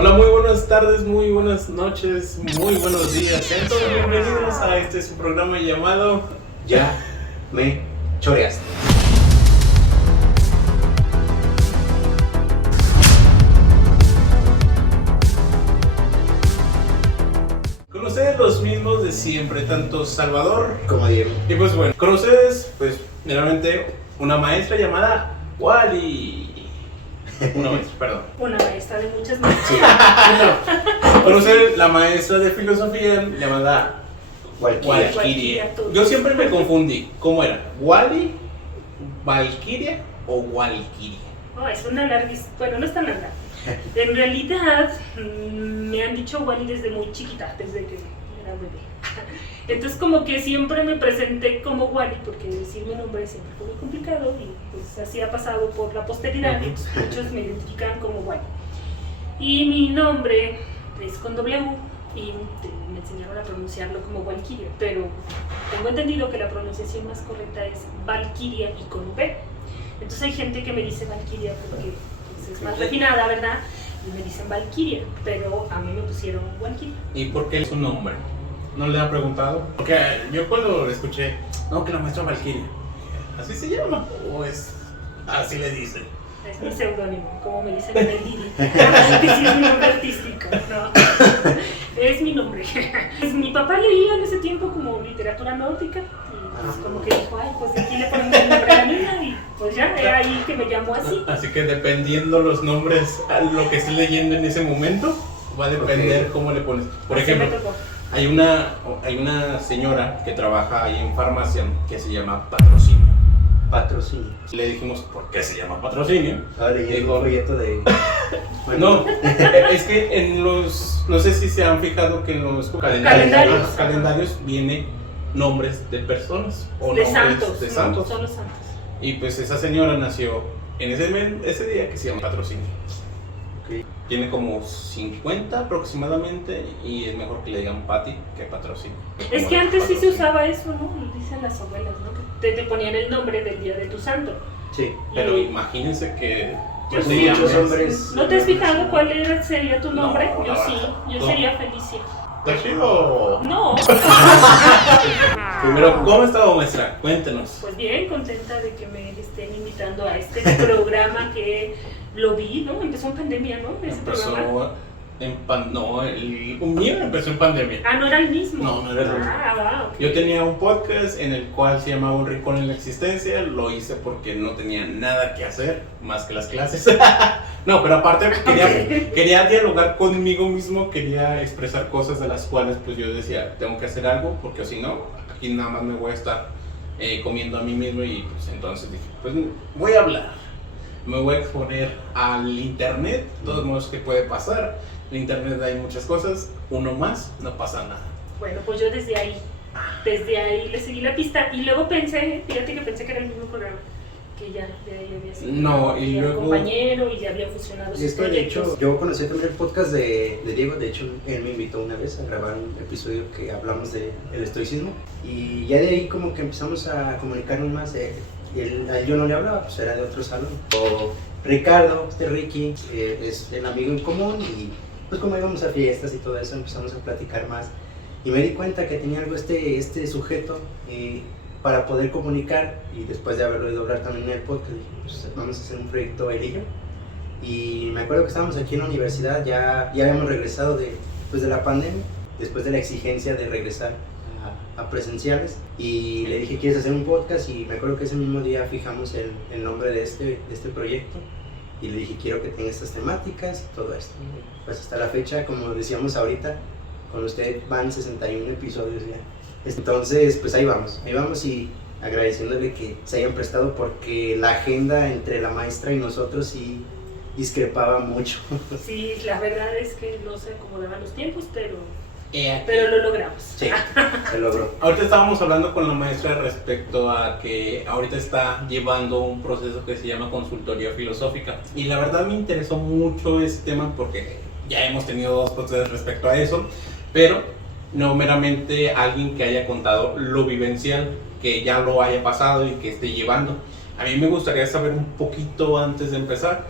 Hola, muy buenas tardes, muy buenas noches, muy buenos días. Sean todos bienvenidos a este su programa llamado Ya me choreaste. Con ustedes los mismos de siempre, tanto Salvador Como Diego. y pues bueno, con ustedes, pues, meramente una maestra llamada Wally. Una maestra, perdón. Una maestra de muchas maestras. Sí. Con ustedes la maestra de filosofía llamada Cualquiera. Valkyria. Yo siempre me confundí, ¿cómo era? ¿Wally, Valkyria o Valkyria? No, es una larguísima. Bueno, no es tan larga. En realidad, me han dicho Wally desde muy chiquita, desde que era bebé. Entonces, como que siempre me presenté como Wally, porque decir mi nombre siempre fue muy complicado y pues así ha pasado por la posteridad. Pues, muchos me identifican como Wally. Y mi nombre es con W y me enseñaron a pronunciarlo como Valkyria, pero tengo entendido que la pronunciación más correcta es Valkyria y con V. Entonces hay gente que me dice Valkyria porque pues, es más refinada, ¿verdad? Y me dicen Valkyria, pero a mí me pusieron Valkyria. ¿Y por qué es su nombre? ¿No le han preguntado? Porque yo cuando lo escuché, no, que la maestra Valkyria, ¿así se llama? ¿O es así le dicen? Es mi seudónimo, como me dicen en el Didi. Que sí es mi nombre artístico, ¿no? Es mi nombre. Pues mi papá leía en ese tiempo como literatura nórdica y pues como que dijo, ay, pues aquí le ponemos el nombre a la niña y pues ya, era ahí que me llamó así. Así que dependiendo los nombres a lo que esté leyendo en ese momento, va a depender cómo le pones. Por Así me ejemplo, tocó. hay una señora que trabaja ahí en farmacia que se llama Patrocinio. Patrocinio. Le dijimos, ¿por qué se llama Patrocinio? Ahora llegó un folleto de. No, es que en los, no sé si se han fijado que en los calendarios viene nombres de personas o De nombres santos. de ¿no? santos. Son los santos. Y pues esa señora nació en ese día que se llama Patrocinio. Ok. Tiene como 50 aproximadamente y es mejor que le digan Pati que Patrocinio. Es que antes sí se usaba eso, ¿no? Y dicen las abuelas, ¿no? Que te ponían el nombre del día de tu santo. Sí. Pero Y- imagínense que Yo se sí. llama- Muchos hombres. ¿No te has fijado cuál sería tu nombre? No, Yo la sí, verdad, yo no. sería Felicia. ¿Está chido? No, Pero ¿cómo ha estado, maestra? Cuéntenos. pues bien, contenta de que me estén invitando a este programa que lo vi, ¿no? Empezó en pandemia, ¿no? Ese programa. Empezó el mío empezó en pandemia. Ah, no era el mismo. No era el mismo. Ah, ok. Yo tenía un podcast en el cual se llamaba Un Rincón en la Existencia. Lo hice porque no tenía nada que hacer más que las clases. No, pero aparte quería dialogar conmigo mismo, quería expresar cosas de las cuales pues yo decía, tengo que hacer algo porque si no, aquí nada más me voy a estar comiendo a mí mismo y pues entonces dije, pues voy a hablar. Me voy a exponer al internet, de todos modos que puede pasar. En internet hay muchas cosas, uno más, no pasa nada. Bueno, pues yo desde ahí le seguí la pista y luego pensé, fíjate que pensé que era el mismo programa, que ya de ahí había sido No, y ya luego- compañero y ya había fusionado Y sus es que de hecho, proyectos. yo conocí también el podcast de Diego. De hecho, él me invitó una vez a grabar un episodio que hablamos del estoicismo. Y ya de ahí, como que empezamos a comunicarnos más. A él yo no le hablaba, pues era de otro salón. O Ricardo, Ricky, es el amigo en común. Y pues, como íbamos a fiestas y todo eso, empezamos a platicar más. Y me di cuenta que tenía algo este sujeto para poder comunicar. Y después de haberlo ido a hablar también en el podcast, dije, pues vamos a hacer un proyecto él y yo. Y me acuerdo que estábamos aquí en la universidad, ya habíamos regresado de la pandemia, después de la exigencia de regresar a presenciales. Y le dije, ¿quieres hacer un podcast? Y me acuerdo que ese mismo día fijamos el nombre de este proyecto. Y le dije, quiero que tenga estas temáticas y todo esto. Pues hasta la fecha, como decíamos ahorita, con usted van 61 episodios ya. Entonces, pues ahí vamos y agradeciéndole que se hayan prestado porque la agenda entre la maestra y nosotros sí discrepaba mucho. Sí, la verdad es que no se acomodaban los tiempos, pero Pero lo logramos. Sí, se logró. ahorita estábamos hablando con la maestra respecto a que ahorita está llevando un proceso que se llama consultoría filosófica y la verdad me interesó mucho ese tema porque ya hemos tenido 2 procesos respecto a eso, pero no meramente alguien que haya contado lo vivencial, que ya lo haya pasado y que esté llevando. A mí me gustaría saber un poquito antes de empezar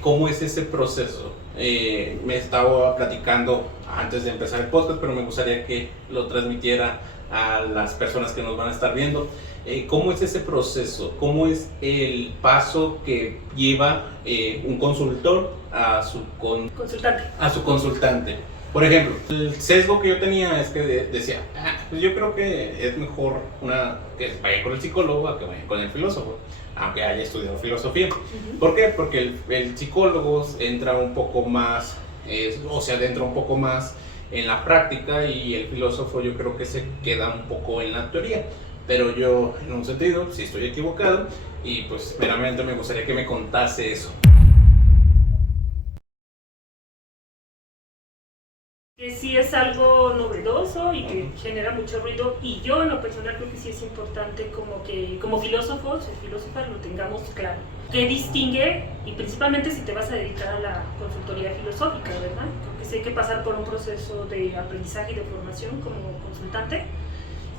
cómo es ese proceso me estaba platicando antes de empezar el podcast, pero me gustaría que lo transmitiera a las personas que nos van a estar viendo. ¿Cómo es ese proceso? ¿Cómo es el paso que lleva un consultor a su consultante? Por ejemplo, el sesgo que yo tenía es que decía, pues yo creo que es mejor que vaya con el psicólogo a que vaya con el filósofo, aunque haya estudiado filosofía. ¿Por qué? Porque el psicólogo entra un poco más, se adentra un poco más en la práctica, y el filósofo yo creo que se queda un poco en la teoría. Pero yo, en un sentido, sí estoy equivocado, y pues meramente me gustaría que me contase eso. Que sí es algo novedoso y que genera mucho ruido, y yo en lo personal creo que sí es importante como que como filósofos o filósofas lo tengamos claro. ¿Qué distingue? Y principalmente si te vas a dedicar a la consultoría filosófica, ¿verdad? Creo que sí hay que pasar por un proceso de aprendizaje y de formación como consultante.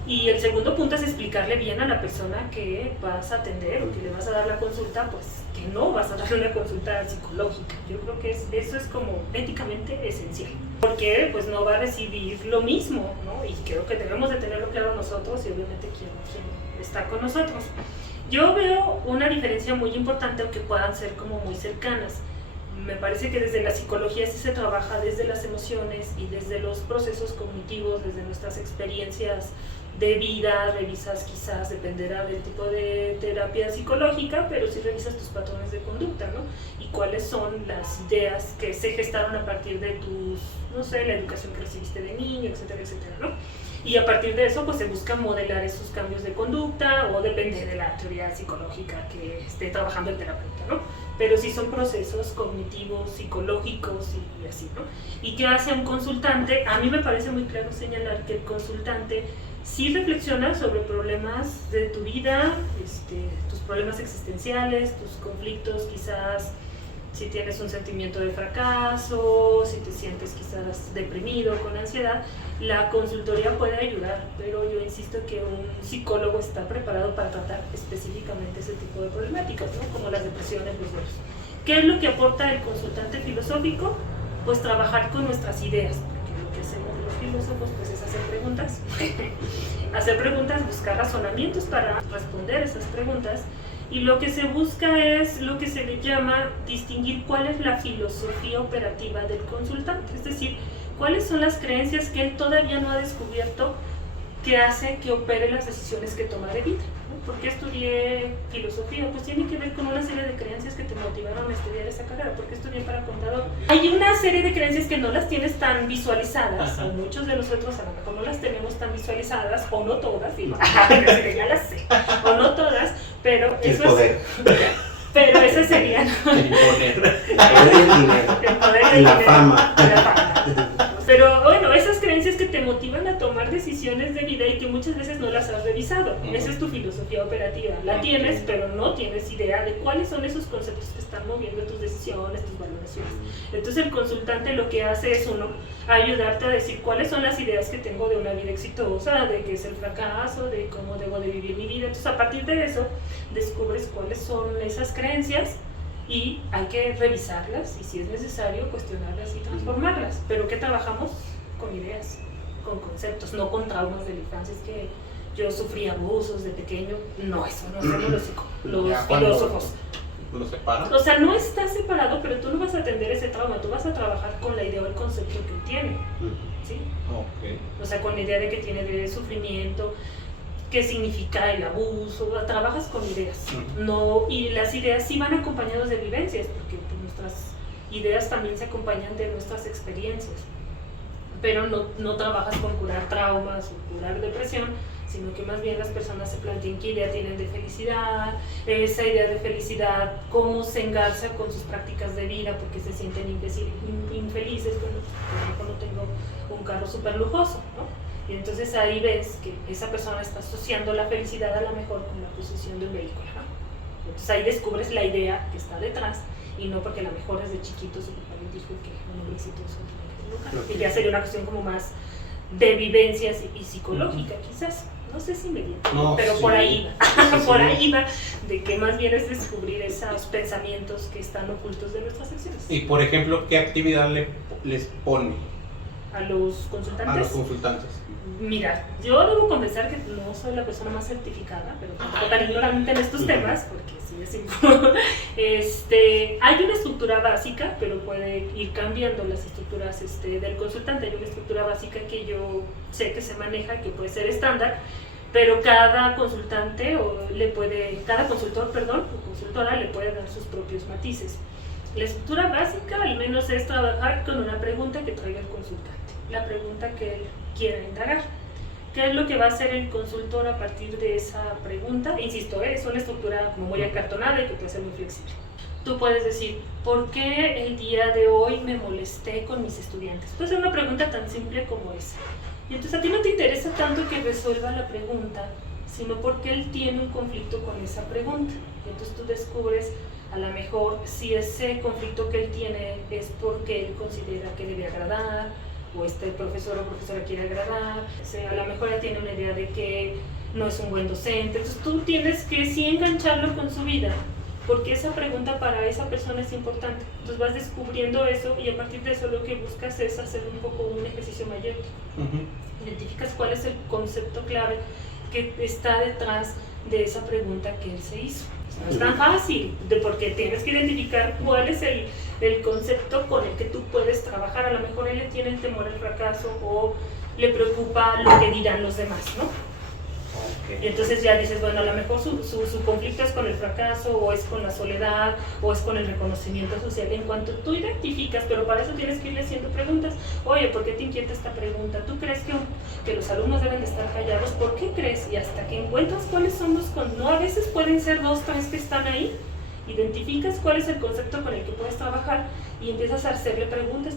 Y el segundo punto es explicarle bien a la persona que vas a atender o que le vas a dar la consulta, pues que no vas a darle una consulta psicológica. Yo creo que eso es como éticamente esencial, porque pues no va a recibir lo mismo, ¿no? Y creo que debemos de tenerlo claro nosotros y obviamente quien está con nosotros. Yo veo una diferencia muy importante, aunque puedan ser como muy cercanas. Me parece que desde la psicología sí se trabaja desde las emociones y desde los procesos cognitivos, desde nuestras experiencias de vida, revisas quizás, dependerá del tipo de terapia psicológica, pero sí revisas tus patrones de conducta, ¿no? Y cuáles son las ideas que se gestaron a partir de la educación que recibiste de niño, etcétera, etcétera, ¿no? Y a partir de eso, pues se busca modelar esos cambios de conducta, o depende de la teoría psicológica que esté trabajando el terapeuta, ¿no? Pero sí son procesos cognitivos, psicológicos y así, ¿no? ¿Y qué hace un consultante? A mí me parece muy claro señalar que el consultante sí reflexiona sobre problemas de tu vida, tus problemas existenciales, tus conflictos, quizás si tienes un sentimiento de fracaso, si te sientes quizás deprimido, con ansiedad. La consultoría puede ayudar, pero yo insisto que un psicólogo está preparado para tratar específicamente ese tipo de problemáticas, ¿no? Como las depresiones, los duelos. ¿Qué es lo que aporta el consultante filosófico? Pues trabajar con nuestras ideas, porque lo que hacemos los filósofos pues es hacer preguntas, buscar razonamientos para responder esas preguntas, y lo que se busca es lo que se le llama distinguir cuál es la filosofía operativa del consultante, es decir, cuáles son las creencias que él todavía no ha descubierto que hace que opere las decisiones que toma de vida. ¿Por qué estudié filosofía? Pues tiene que ver con una serie de creencias que te motivaron a estudiar esa carrera. ¿Por qué estudié para contador? Hay una serie de creencias que no las tienes tan visualizadas, o muchos de nosotros a lo mejor no las tenemos tan visualizadas, o no todas, ya las sé, o no todas, pero eso es poder. Pero esas serían el poder, el poder y la fama. Pero bueno, esas creencias que te motivan a tomar decisiones de vida y que muchas veces no las has revisado. Esa es tu filosofía operativa. La tienes, pero no tienes idea de cuáles son esos conceptos que están moviendo tus decisiones, tus valoraciones. Entonces el consultante lo que hace es ayudarte a decir cuáles son las ideas que tengo de una vida exitosa, de qué es el fracaso, de cómo debo de vivir mi vida. Entonces a partir de eso descubres cuáles son esas creencias, y hay que revisarlas y si es necesario cuestionarlas y transformarlas. Pero ¿qué trabajamos? Con ideas, con conceptos, no con traumas de la infancia. Es que yo sufrí abusos de pequeño. No, eso no hacemos los filósofos. ¿Lo separan? O sea, no está separado, pero tú no vas a atender ese trauma, tú vas a trabajar con la idea o el concepto que él tiene, ¿sí? Okay. O sea, con la idea de que tiene de sufrimiento, qué significa el abuso, trabajas con ideas, no, y las ideas sí van acompañadas de vivencias, porque pues, nuestras ideas también se acompañan de nuestras experiencias, pero no trabajas con curar traumas o curar depresión, sino que más bien las personas se plantean qué idea tienen de felicidad, esa idea de felicidad, cómo se engarza con sus prácticas de vida, porque se sienten infelices, bueno, a lo mejor no tengo un carro súper lujoso, ¿no? Y entonces ahí ves que esa persona está asociando la felicidad a lo mejor con la posesión de un vehículo, ¿no? Entonces ahí descubres la idea que está detrás, y no porque a lo mejor desde chiquito su papá le dijo que un hombre exitoso tiene que tener un carro. Y ya sería una cuestión como más de vivencias y psicológica, quizás. No sé si me entiendo, No, pero sí. por ahí va, Sí, por sí. ahí va, de que más bien es descubrir esos pensamientos que están ocultos de nuestras acciones. Y por ejemplo, ¿qué actividad les pone A los a consultantes. los consultantes? Mira, yo debo confesar que no soy la persona más certificada, pero tampoco tan ignorante en estos temas, porque sí es importante. Hay una estructura básica, pero puede ir cambiando las estructuras del consultante. Hay una estructura básica que yo sé que se maneja, que puede ser estándar, pero cada consultante cada consultor, o consultora le puede dar sus propios matices. La estructura básica al menos es trabajar con una pregunta que traiga el consultante, la pregunta que él quiera indagar. ¿Qué es lo que va a hacer el consultor a partir de esa pregunta? Insisto, es una estructura como muy acartonada y que puede ser muy flexible. Tú puedes decir, ¿por qué el día de hoy me molesté con mis estudiantes? Puede ser una pregunta tan simple como esa. Y entonces a ti no te interesa tanto que resuelva la pregunta, sino porque él tiene un conflicto con esa pregunta. Y entonces tú descubres a lo mejor si ese conflicto que él tiene es porque él considera que debe agradar, o profesor o profesora quiere agradar, a lo mejor él tiene una idea de que no es un buen docente. Entonces tú tienes que sí engancharlo con su vida, porque esa pregunta para esa persona es importante. Entonces vas descubriendo eso y a partir de eso lo que buscas es hacer un poco un ejercicio mayéutico. Identificas cuál es el concepto clave que está detrás de esa pregunta que él se hizo. No es tan fácil, porque tienes que identificar cuál es el concepto con el que tú puedes trabajar. A lo mejor él le tiene el temor al fracaso o le preocupa lo que dirán los demás, ¿no? Y entonces ya dices, bueno, a lo mejor su conflicto es con el fracaso, o es con la soledad, o es con el reconocimiento social. En cuanto tú identificas, pero para eso tienes que irle haciendo preguntas. Oye, ¿por qué te inquieta esta pregunta? ¿Tú crees que los alumnos deben de estar callados? ¿Por qué crees? Y hasta que encuentras cuáles son no, a veces pueden ser 2, 3 que están ahí. Identificas cuál es el concepto con el que puedes trabajar y empiezas a hacerle preguntas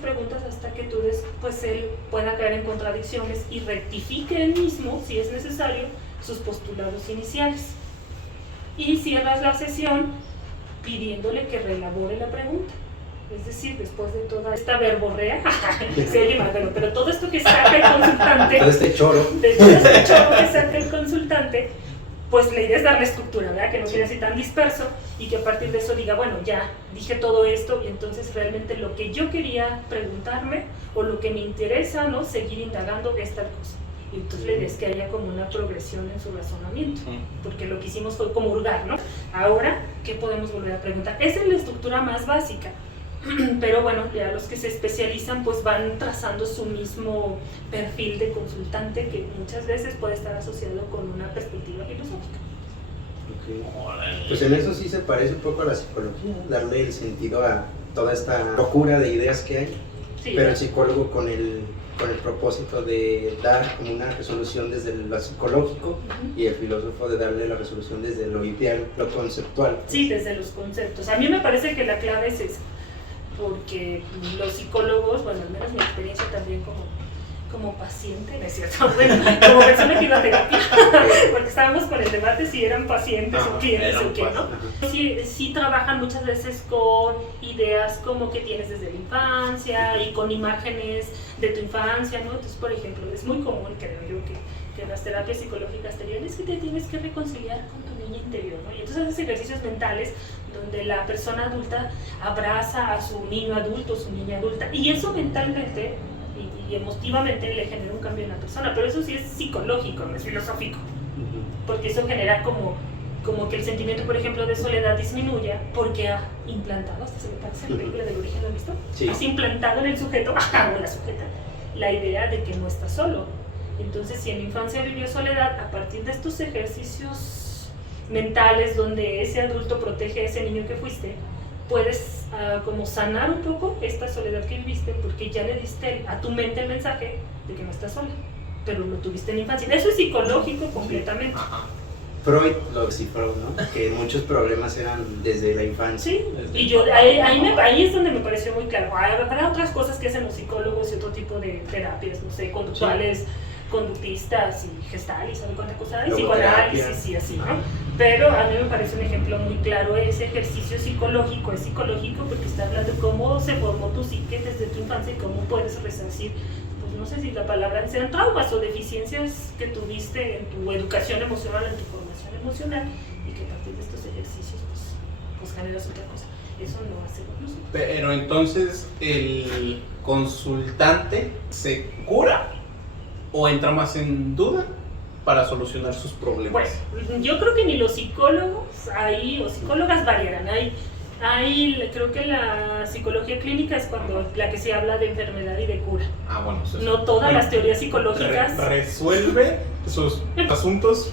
hasta que tú pues él pueda caer en contradicciones y rectifique él mismo, si es necesario, sus postulados iniciales. Y cierras la sesión pidiéndole que reelabore la pregunta. Es decir, después de toda esta verborrea, se oye mal, pero todo esto que saca el consultante, todo este choro que saca el consultante, pues la idea es darle estructura, ¿verdad? Que no quede así tan disperso y que a partir de eso diga, bueno, ya dije todo esto y entonces realmente lo que yo quería preguntarme o lo que me interesa, ¿no? Seguir indagando es tal cosa. Y entonces la idea es que haya como una progresión en su razonamiento, porque lo que hicimos fue como hurgar, ¿no? Ahora, ¿qué podemos volver a preguntar? Esa es la estructura más básica. Pero bueno, ya los que se especializan pues van trazando su mismo perfil de consultante que muchas veces puede estar asociado con una perspectiva filosófica. Okay. Pues en eso sí se parece un poco a la psicología, darle el sentido a toda esta locura de ideas que hay, Sí, pero el psicólogo con el propósito de dar como una resolución desde lo psicológico y el filósofo de darle la resolución desde lo ideal, lo conceptual. Sí, desde los conceptos. A mí me parece que la clave es esa. Porque los psicólogos, bueno, al menos mi experiencia también como paciente, ¿no es cierto? Bueno, como persona que iba a terapia, porque estábamos con el debate si eran pacientes o clientes o qué, ¿no? Sí trabajan muchas veces con ideas como que tienes desde la infancia y con imágenes de tu infancia, ¿no? Entonces, por ejemplo, es muy común, creo yo, que en las terapias psicológicas te digan es que te tienes que reconciliar con tu niña interior, ¿no? Y entonces haces ejercicios mentales donde la persona adulta abraza a su niño adulto, su niña adulta, y eso mentalmente y emotivamente le genera un cambio en la persona, pero eso sí es psicológico, no es filosófico, porque eso genera como que el sentimiento, por ejemplo, de soledad disminuya, porque ha implantado, hasta se me parece en la película del origen, ¿lo han visto? Sí. Has implantado en el sujeto, o la sujeta, la idea de que no está solo. Entonces, si en la infancia vivió soledad, a partir de estos ejercicios mentales donde ese adulto protege a ese niño que fuiste, puedes como sanar un poco esta soledad que viviste, porque ya le diste a tu mente el mensaje de que no estás sola, pero lo tuviste en la infancia. Eso es psicológico completamente. Freud lo descifró, ¿no? Que muchos problemas eran desde la infancia. Sí, y yo ahí es donde me pareció muy claro. Habrá otras cosas que hacen los psicólogos y otro tipo de terapias, no sé, conductuales, conductistas y gestalt y sabe cuánta cosa hay, psicoanálisis y así, ¿no? Pero a mí me parece un ejemplo muy claro ese ejercicio psicológico. Es psicológico porque está hablando de cómo se formó tu psique desde tu infancia y cómo puedes resarcir no sé si la palabra sean traumas o deficiencias que tuviste en tu educación emocional, en tu formación emocional, y que a partir de estos ejercicios pues generas otra cosa. Eso no hacemos nosotros. Pero entonces, ¿el consultante se cura o entra más en duda para solucionar sus problemas? Bueno, yo creo que ni los psicólogos ahí, o psicólogas variarán. Creo que la psicología clínica es cuando la que se habla de enfermedad y de cura. Bueno, no todas las teorías psicológicas. ¿Resuelve sus asuntos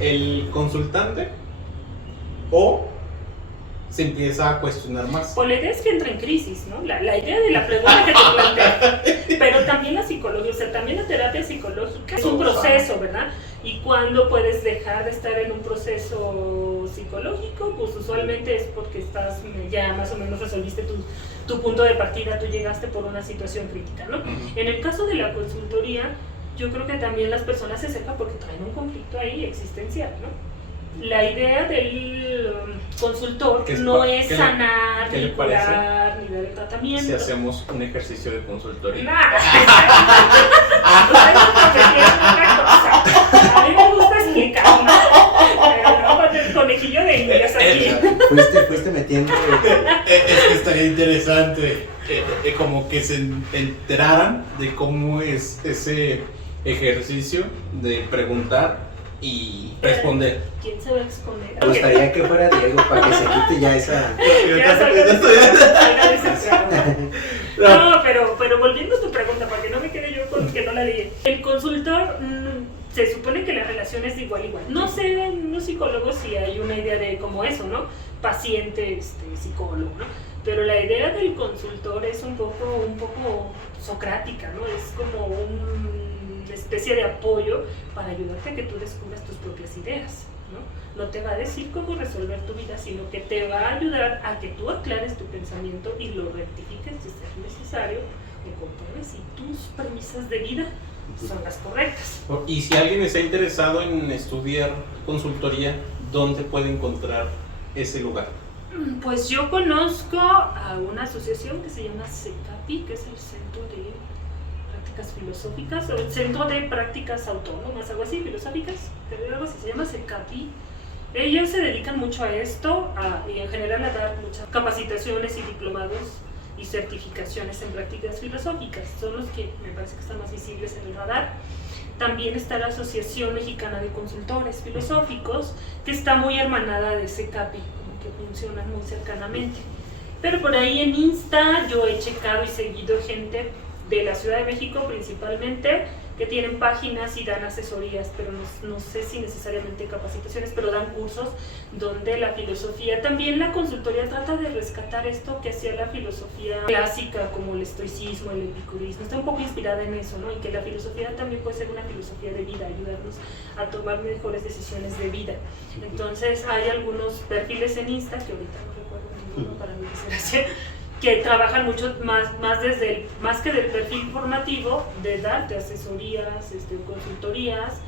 el consultante o se empieza a cuestionar más? Pues la idea es que entra en crisis, ¿no? La idea de la pregunta que te plantea. Pero también la psicología, o sea, también la terapia psicológica es un proceso, ¿verdad? Y cuando puedes dejar de estar en un proceso psicológico, pues usualmente es porque estás, ya más o menos resolviste tu punto de partida, tú llegaste por una situación crítica, ¿no? En el caso de la consultoría, yo creo que también las personas se acercan porque traen un conflicto ahí existencial, ¿no? La idea del consultor no es sanar, ni curar, ni dar el tratamiento. Si hacemos un ejercicio de consultoría. A mí me gusta explicar, ¿no? Con el conejillo de indias aquí. Fuiste metiendo. Es que estaría interesante como que se enteraran de cómo es ese ejercicio de preguntar y responder. ¿Quién se va a exponer? Me gustaría que fuera Diego para que se quite ya esa. No, pero volviendo a tu pregunta, para que no me quede yo con que no la dije. El consultor, se supone que la relación es de igual a igual. No sé en los psicólogos si hay una idea de como eso, ¿no? Paciente, psicólogo, ¿no? Pero la idea del consultor es un poco socrática, ¿no? Es como una especie de apoyo para ayudarte a que tú descubras tus propias ideas, ¿no? No te va a decir cómo resolver tu vida, sino que te va a ayudar a que tú aclares tu pensamiento y lo rectifiques si es necesario, o compruebes si tus premisas de vida son las correctas. Y si alguien está interesado en estudiar consultoría, ¿dónde puede encontrar ese lugar? Pues yo conozco a una asociación que se llama CECAPI, que es el Centro de Prácticas Filosóficas, o el Centro de Prácticas Autónomas, algo así, filosóficas, algo así, se llama CECAPI. Ellos se dedican mucho a esto y en general a dar muchas capacitaciones y diplomados y certificaciones en prácticas filosóficas. Son los que me parece que están más visibles en el radar. También está la Asociación Mexicana de Consultores Filosóficos, que está muy hermanada de CECAPI, como que funcionan muy cercanamente. Pero por ahí en Insta yo he checado y seguido gente de la Ciudad de México principalmente, que tienen páginas y dan asesorías, pero no sé si necesariamente capacitaciones, pero dan cursos donde la filosofía, también la consultoría trata de rescatar esto que hacía la filosofía clásica, como el estoicismo, el epicurismo, está un poco inspirada en eso, ¿no? Y que la filosofía también puede ser una filosofía de vida, ayudarnos a tomar mejores decisiones de vida. Entonces hay algunos perfiles en Insta, que ahorita no recuerdo ninguno para mi desgracia, que trabajan mucho más que del perfil formativo, de darte asesorías, consultorías,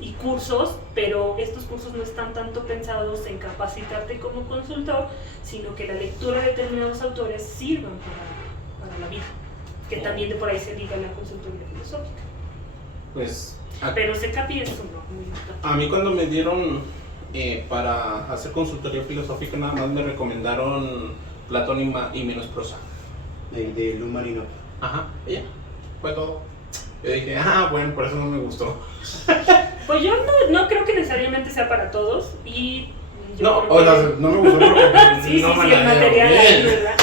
y cursos, pero estos cursos no están tanto pensados en capacitarte como consultor, sino que la lectura de determinados autores sirvan para la vida, que también de por ahí se liga la consultoría filosófica. Pero CECAPI es uno muy importante. A mí cuando me dieron para hacer consultoría filosófica, nada más me recomendaron Platón y menos prosa. De Lu Marino. Ajá, ella. Fue todo. Yo dije, bueno, por eso no me gustó. Pues yo no creo que necesariamente sea para todos. Y no me gustó porque sí, no el material ahí, ¿verdad?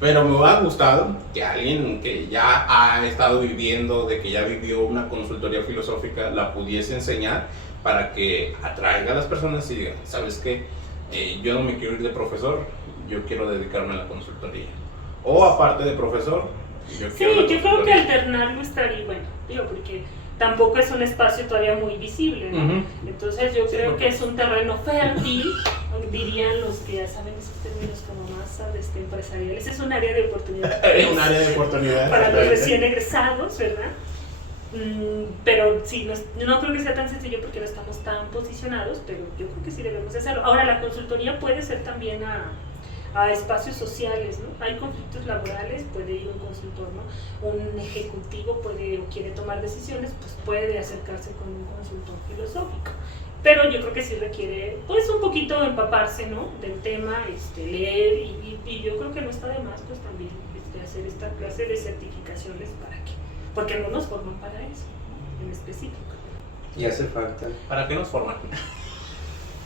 Pero me hubiera gustado que alguien que ya ha estado viviendo, de que ya vivió una consultoría filosófica, la pudiese enseñar para que atraiga a las personas y digan, ¿sabes qué? Yo no me quiero ir de profesor, yo quiero dedicarme a la consultoría. O aparte de profesor, yo creo que alternarlo estaría bueno, porque tampoco es un espacio todavía muy visible, ¿no? Entonces yo creo que es un terreno fértil, dirían los que ya saben esos términos como más empresariales, es un área de oportunidad. Un área de oportunidad. Para los recién egresados, ¿verdad? Pero sí, no creo que sea tan sencillo porque no estamos tan posicionados, pero yo creo que sí debemos hacerlo. Ahora, la consultoría puede ser también a espacios sociales, ¿no? Hay conflictos laborales, puede ir un consultor, ¿no? Un ejecutivo puede o quiere tomar decisiones, pues puede acercarse con un consultor filosófico. Pero yo creo que sí requiere, pues, un poquito empaparse, ¿no? Del tema, leer y yo creo que no está de más, pues, también hacer esta clase de certificaciones para que, porque no nos forman para eso, ¿no? En específico. Y hace falta. ¿Para qué nos forman?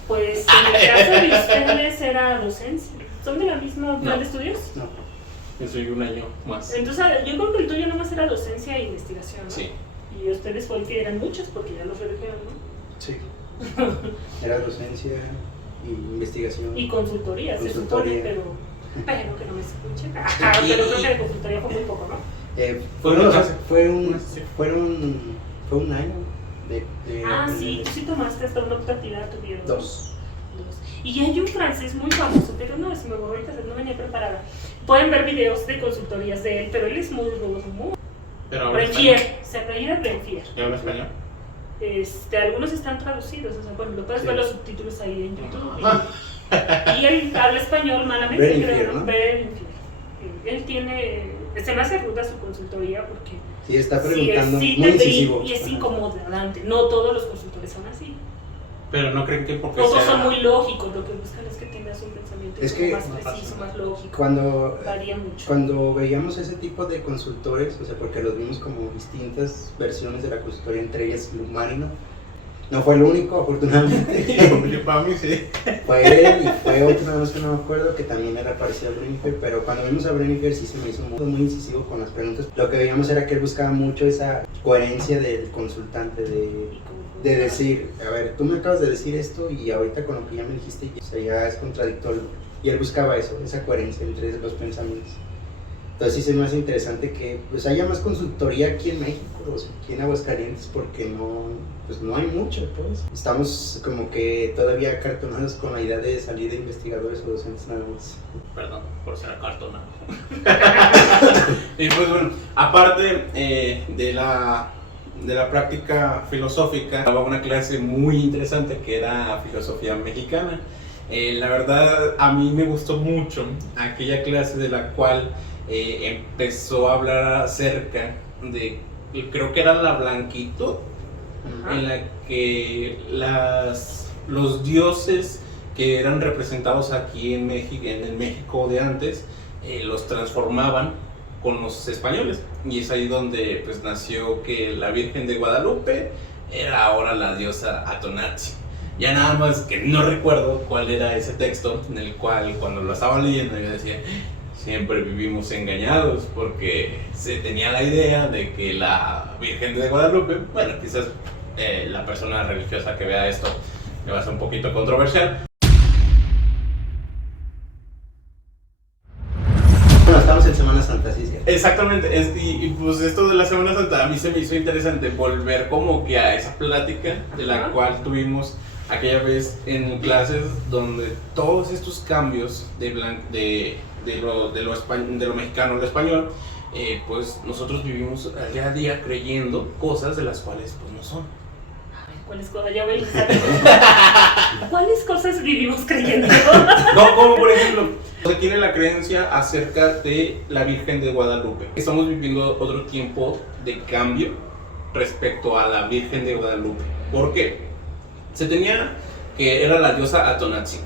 Pues en el caso de ustedes era docencia. ¿Son de la misma plan de estudios? No. Yo soy un año más. Entonces, yo creo que el tuyo nomás era docencia e investigación, ¿no? Sí. Y ustedes fue el que eran muchos, porque ya los redujeron, ¿no? Sí. Era docencia y investigación. Y consultoría, se supone, Consultoría. pero que no me escuchen. Pero creo que de consultoría fue muy poco, ¿no? Fue un año de Sí, tú sí tomaste hasta una optativa, tuvieron. Dos. Y hay un francés muy famoso, pero no, se me borró el cassette, no venía preparada. Pueden ver videos de consultorías de él, pero él es muy rudo, muy... Pero habla español. Brenfier, se apellida Brenfier. ¿Y habla español? Algunos están traducidos, o sea, bueno, lo puedes Sí. ver los subtítulos ahí en YouTube. Ajá. Y él habla español malamente, Brenfier, creo, ¿no? Brenfier. Él tiene, se me hace ruda su consultoría porque Sí, está preguntando, sí, muy incisivo. y es incomodante. No todos los consultores son así. Pero no creen que porque Todos sea... son muy lógicos, lo que buscan es que tengas un pensamiento Es que- más preciso, más lógico. Cuando Varía mucho. Cuando veíamos ese tipo de consultores, o sea, porque los vimos como distintas versiones de la consultoría, entre ellas Lumarino, no fue el único, afortunadamente. Para mí sí. Fue él y fue otro, nada más que no me acuerdo, que también era parecido a Brennifer, pero cuando vimos a Brennifer sí se me hizo muy incisivo con las preguntas. Lo que veíamos era que él buscaba mucho esa coherencia del consultante, de decir, a ver, tú me acabas de decir esto y ahorita con lo que ya me dijiste, o sea, ya es contradictorio. Y él buscaba eso, esa coherencia entre los pensamientos. Entonces sí se me hace interesante que pues haya más consultoría aquí en México, o sea, aquí en Aguascalientes, porque no hay mucho, pues. Estamos como que todavía acartonados con la idea de salir de investigadores o docentes nada más. Perdón por ser acartonado. Y pues bueno, aparte de la práctica filosófica, daba una clase muy interesante que era filosofía mexicana. La verdad, a mí me gustó mucho aquella clase de la cual empezó a hablar acerca de, creo que era la blanquitud, en la que los dioses que eran representados aquí en el México de antes, los transformaban con los españoles, y es ahí donde pues nació que la Virgen de Guadalupe era ahora la diosa Atonatzi. Ya nada más que no recuerdo cuál era ese texto en el cual cuando lo estaba leyendo yo decía, siempre vivimos engañados porque se tenía la idea de que la Virgen de Guadalupe, bueno, quizás la persona religiosa que vea esto le va a ser un poquito controversial. Bueno, estamos en Semana Santa, sí, sí. Exactamente, y pues esto de la Semana Santa a mí se me hizo interesante volver como que a esa plática de la Ajá. cual tuvimos aquella vez en clases donde todos estos cambios de lo mexicano a lo español, pues nosotros vivimos día a día creyendo cosas de las cuales pues no son. ¿Cuáles cosas? Ya voy ¿Cuáles cosas vivimos creyendo? No, como por ejemplo, se tiene la creencia acerca de la Virgen de Guadalupe. Estamos viviendo otro tiempo de cambio respecto a la Virgen de Guadalupe. ¿Por qué? Se tenía que era la diosa Atonatzi.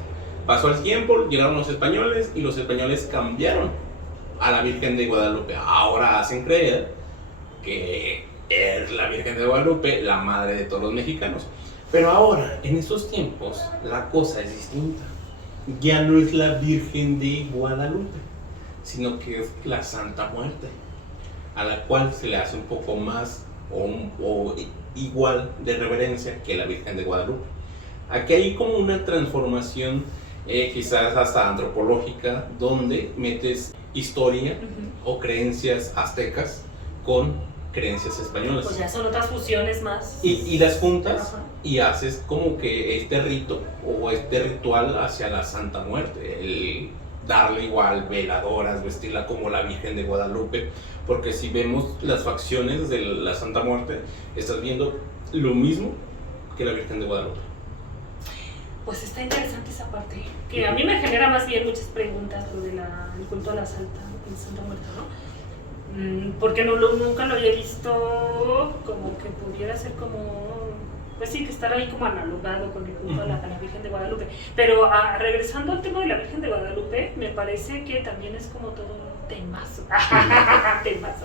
Pasó el tiempo, llegaron los españoles y los españoles cambiaron a la Virgen de Guadalupe. Ahora hacen creer que es la Virgen de Guadalupe la madre de todos los mexicanos. Pero ahora, en estos tiempos, la cosa es distinta. Ya no es la Virgen de Guadalupe, sino que es la Santa Muerte, a la cual se le hace un poco más o igual de reverencia que la Virgen de Guadalupe. Aquí hay como una transformación quizás hasta antropológica, donde metes historia o creencias aztecas con creencias españolas. Pues ya son otras fusiones más. Y las juntas Ajá. y haces como que este rito o este ritual hacia la Santa Muerte, el darle igual veladoras, vestirla como la Virgen de Guadalupe, porque si vemos las facciones de la Santa Muerte, estás viendo lo mismo que la Virgen de Guadalupe. Pues está interesante esa parte, que a mí me genera más bien muchas preguntas lo del culto a la Santa Muerte, ¿no? Porque nunca lo había visto como que pudiera ser como, pues sí, que estar ahí como analogado con el culto a la Virgen de Guadalupe. Pero regresando al tema de la Virgen de Guadalupe, me parece que también es como todo un temazo. Temazo.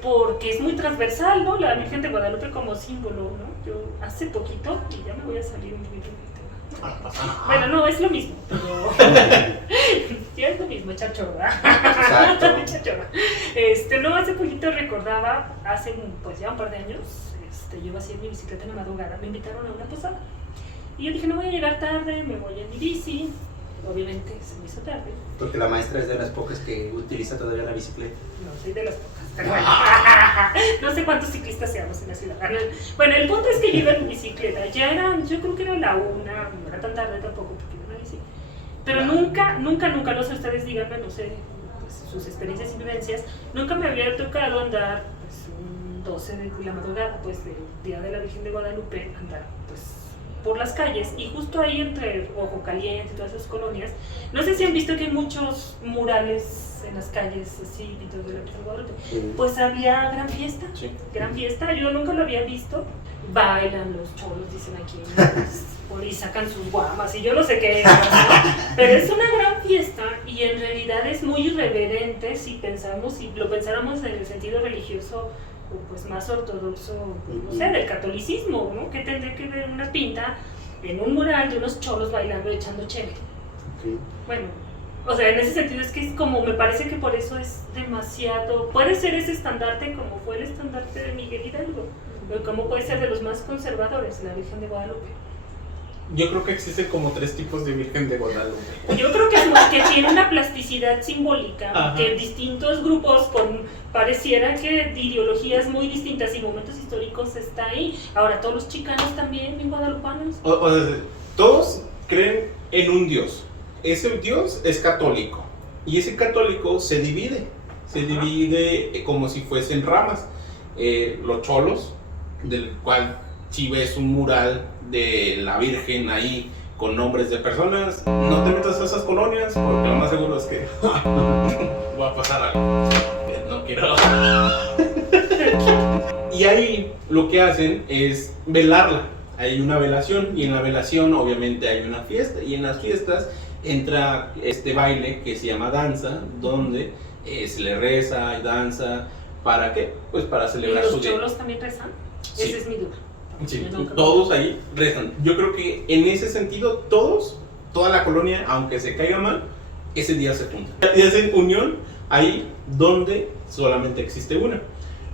Porque es muy transversal, ¿no? La Virgen de Guadalupe como símbolo, ¿no? Yo hace poquito, y ya me voy a salir un poquito del tema. Bueno, no, es lo mismo, pero sí, es lo mismo, echar chorra. Exacto. Echar chorra. No, hace poquito recordaba, pues ya un par de años, yo iba así en mi bicicleta en la madrugada, me invitaron a una posada. Y yo dije, no voy a llegar tarde, me voy en mi bici. Obviamente se me hizo tarde. Porque la maestra es de las pocas que utiliza todavía la bicicleta. No, soy de las pocas, pero bueno. No sé cuántos ciclistas seamos en la ciudad. Bueno, el punto es que yo iba en mi bicicleta. Ya yo creo que era la 1, no era tan tarde tampoco porque iba en la bici. Pero nunca, no sé, ustedes díganme, no sé, pues, sus experiencias y vivencias, nunca me había tocado andar pues, un 12 de la madrugada, pues del Día de la Virgen de Guadalupe, andar pues por las calles, y justo ahí entre Ojo Caliente y todas esas colonias, no sé si han visto que hay muchos murales en las calles así, pintados de la Virgen de Guadalupe. Pues había gran fiesta, gran fiesta, yo nunca lo había visto. Bailan los cholos, dicen aquí, pues, por ahí sacan sus guamas y yo no sé qué, ¿no? Pero es una gran fiesta y en realidad es muy irreverente si lo pensáramos en el sentido religioso pues más ortodoxo, no sé, del catolicismo, ¿no? Que tendría que ver una pinta en un mural de unos cholos bailando, echando chévere. Bueno, o sea, en ese sentido es que es como, me parece que por eso es demasiado, puede ser ese estandarte como fue el estandarte de Miguel Hidalgo, o como puede ser de los más conservadores, la Virgen de Guadalupe. Yo creo que existen como 3 tipos de Virgen de Guadalupe. Yo creo que tiene una plasticidad simbólica. Ajá. Que distintos grupos pareciera que ideologías muy distintas y momentos históricos está ahí. Ahora, todos los chicanos también, bien guadalupanos. O sea, todos creen en un Dios. Ese Dios es católico. Y ese católico se divide como si fuesen ramas. Los cholos, del cual si ves un mural de la Virgen ahí con nombres de personas, no te metas a esas colonias porque lo más seguro es que va a pasar algo que no quiero. Y ahí lo que hacen es velarla. Hay una velación y en la velación obviamente hay una fiesta y en las fiestas entra este baile que se llama danza, donde se le reza y danza. ¿Para qué? Pues para celebrar su día. ¿Y los cholos también rezan? Sí. Esa es mi duda. Sí, todos ahí rezan. Yo creo que en ese sentido toda la colonia, aunque se caiga mal, ese día se junta y hacen unión ahí donde solamente existe una.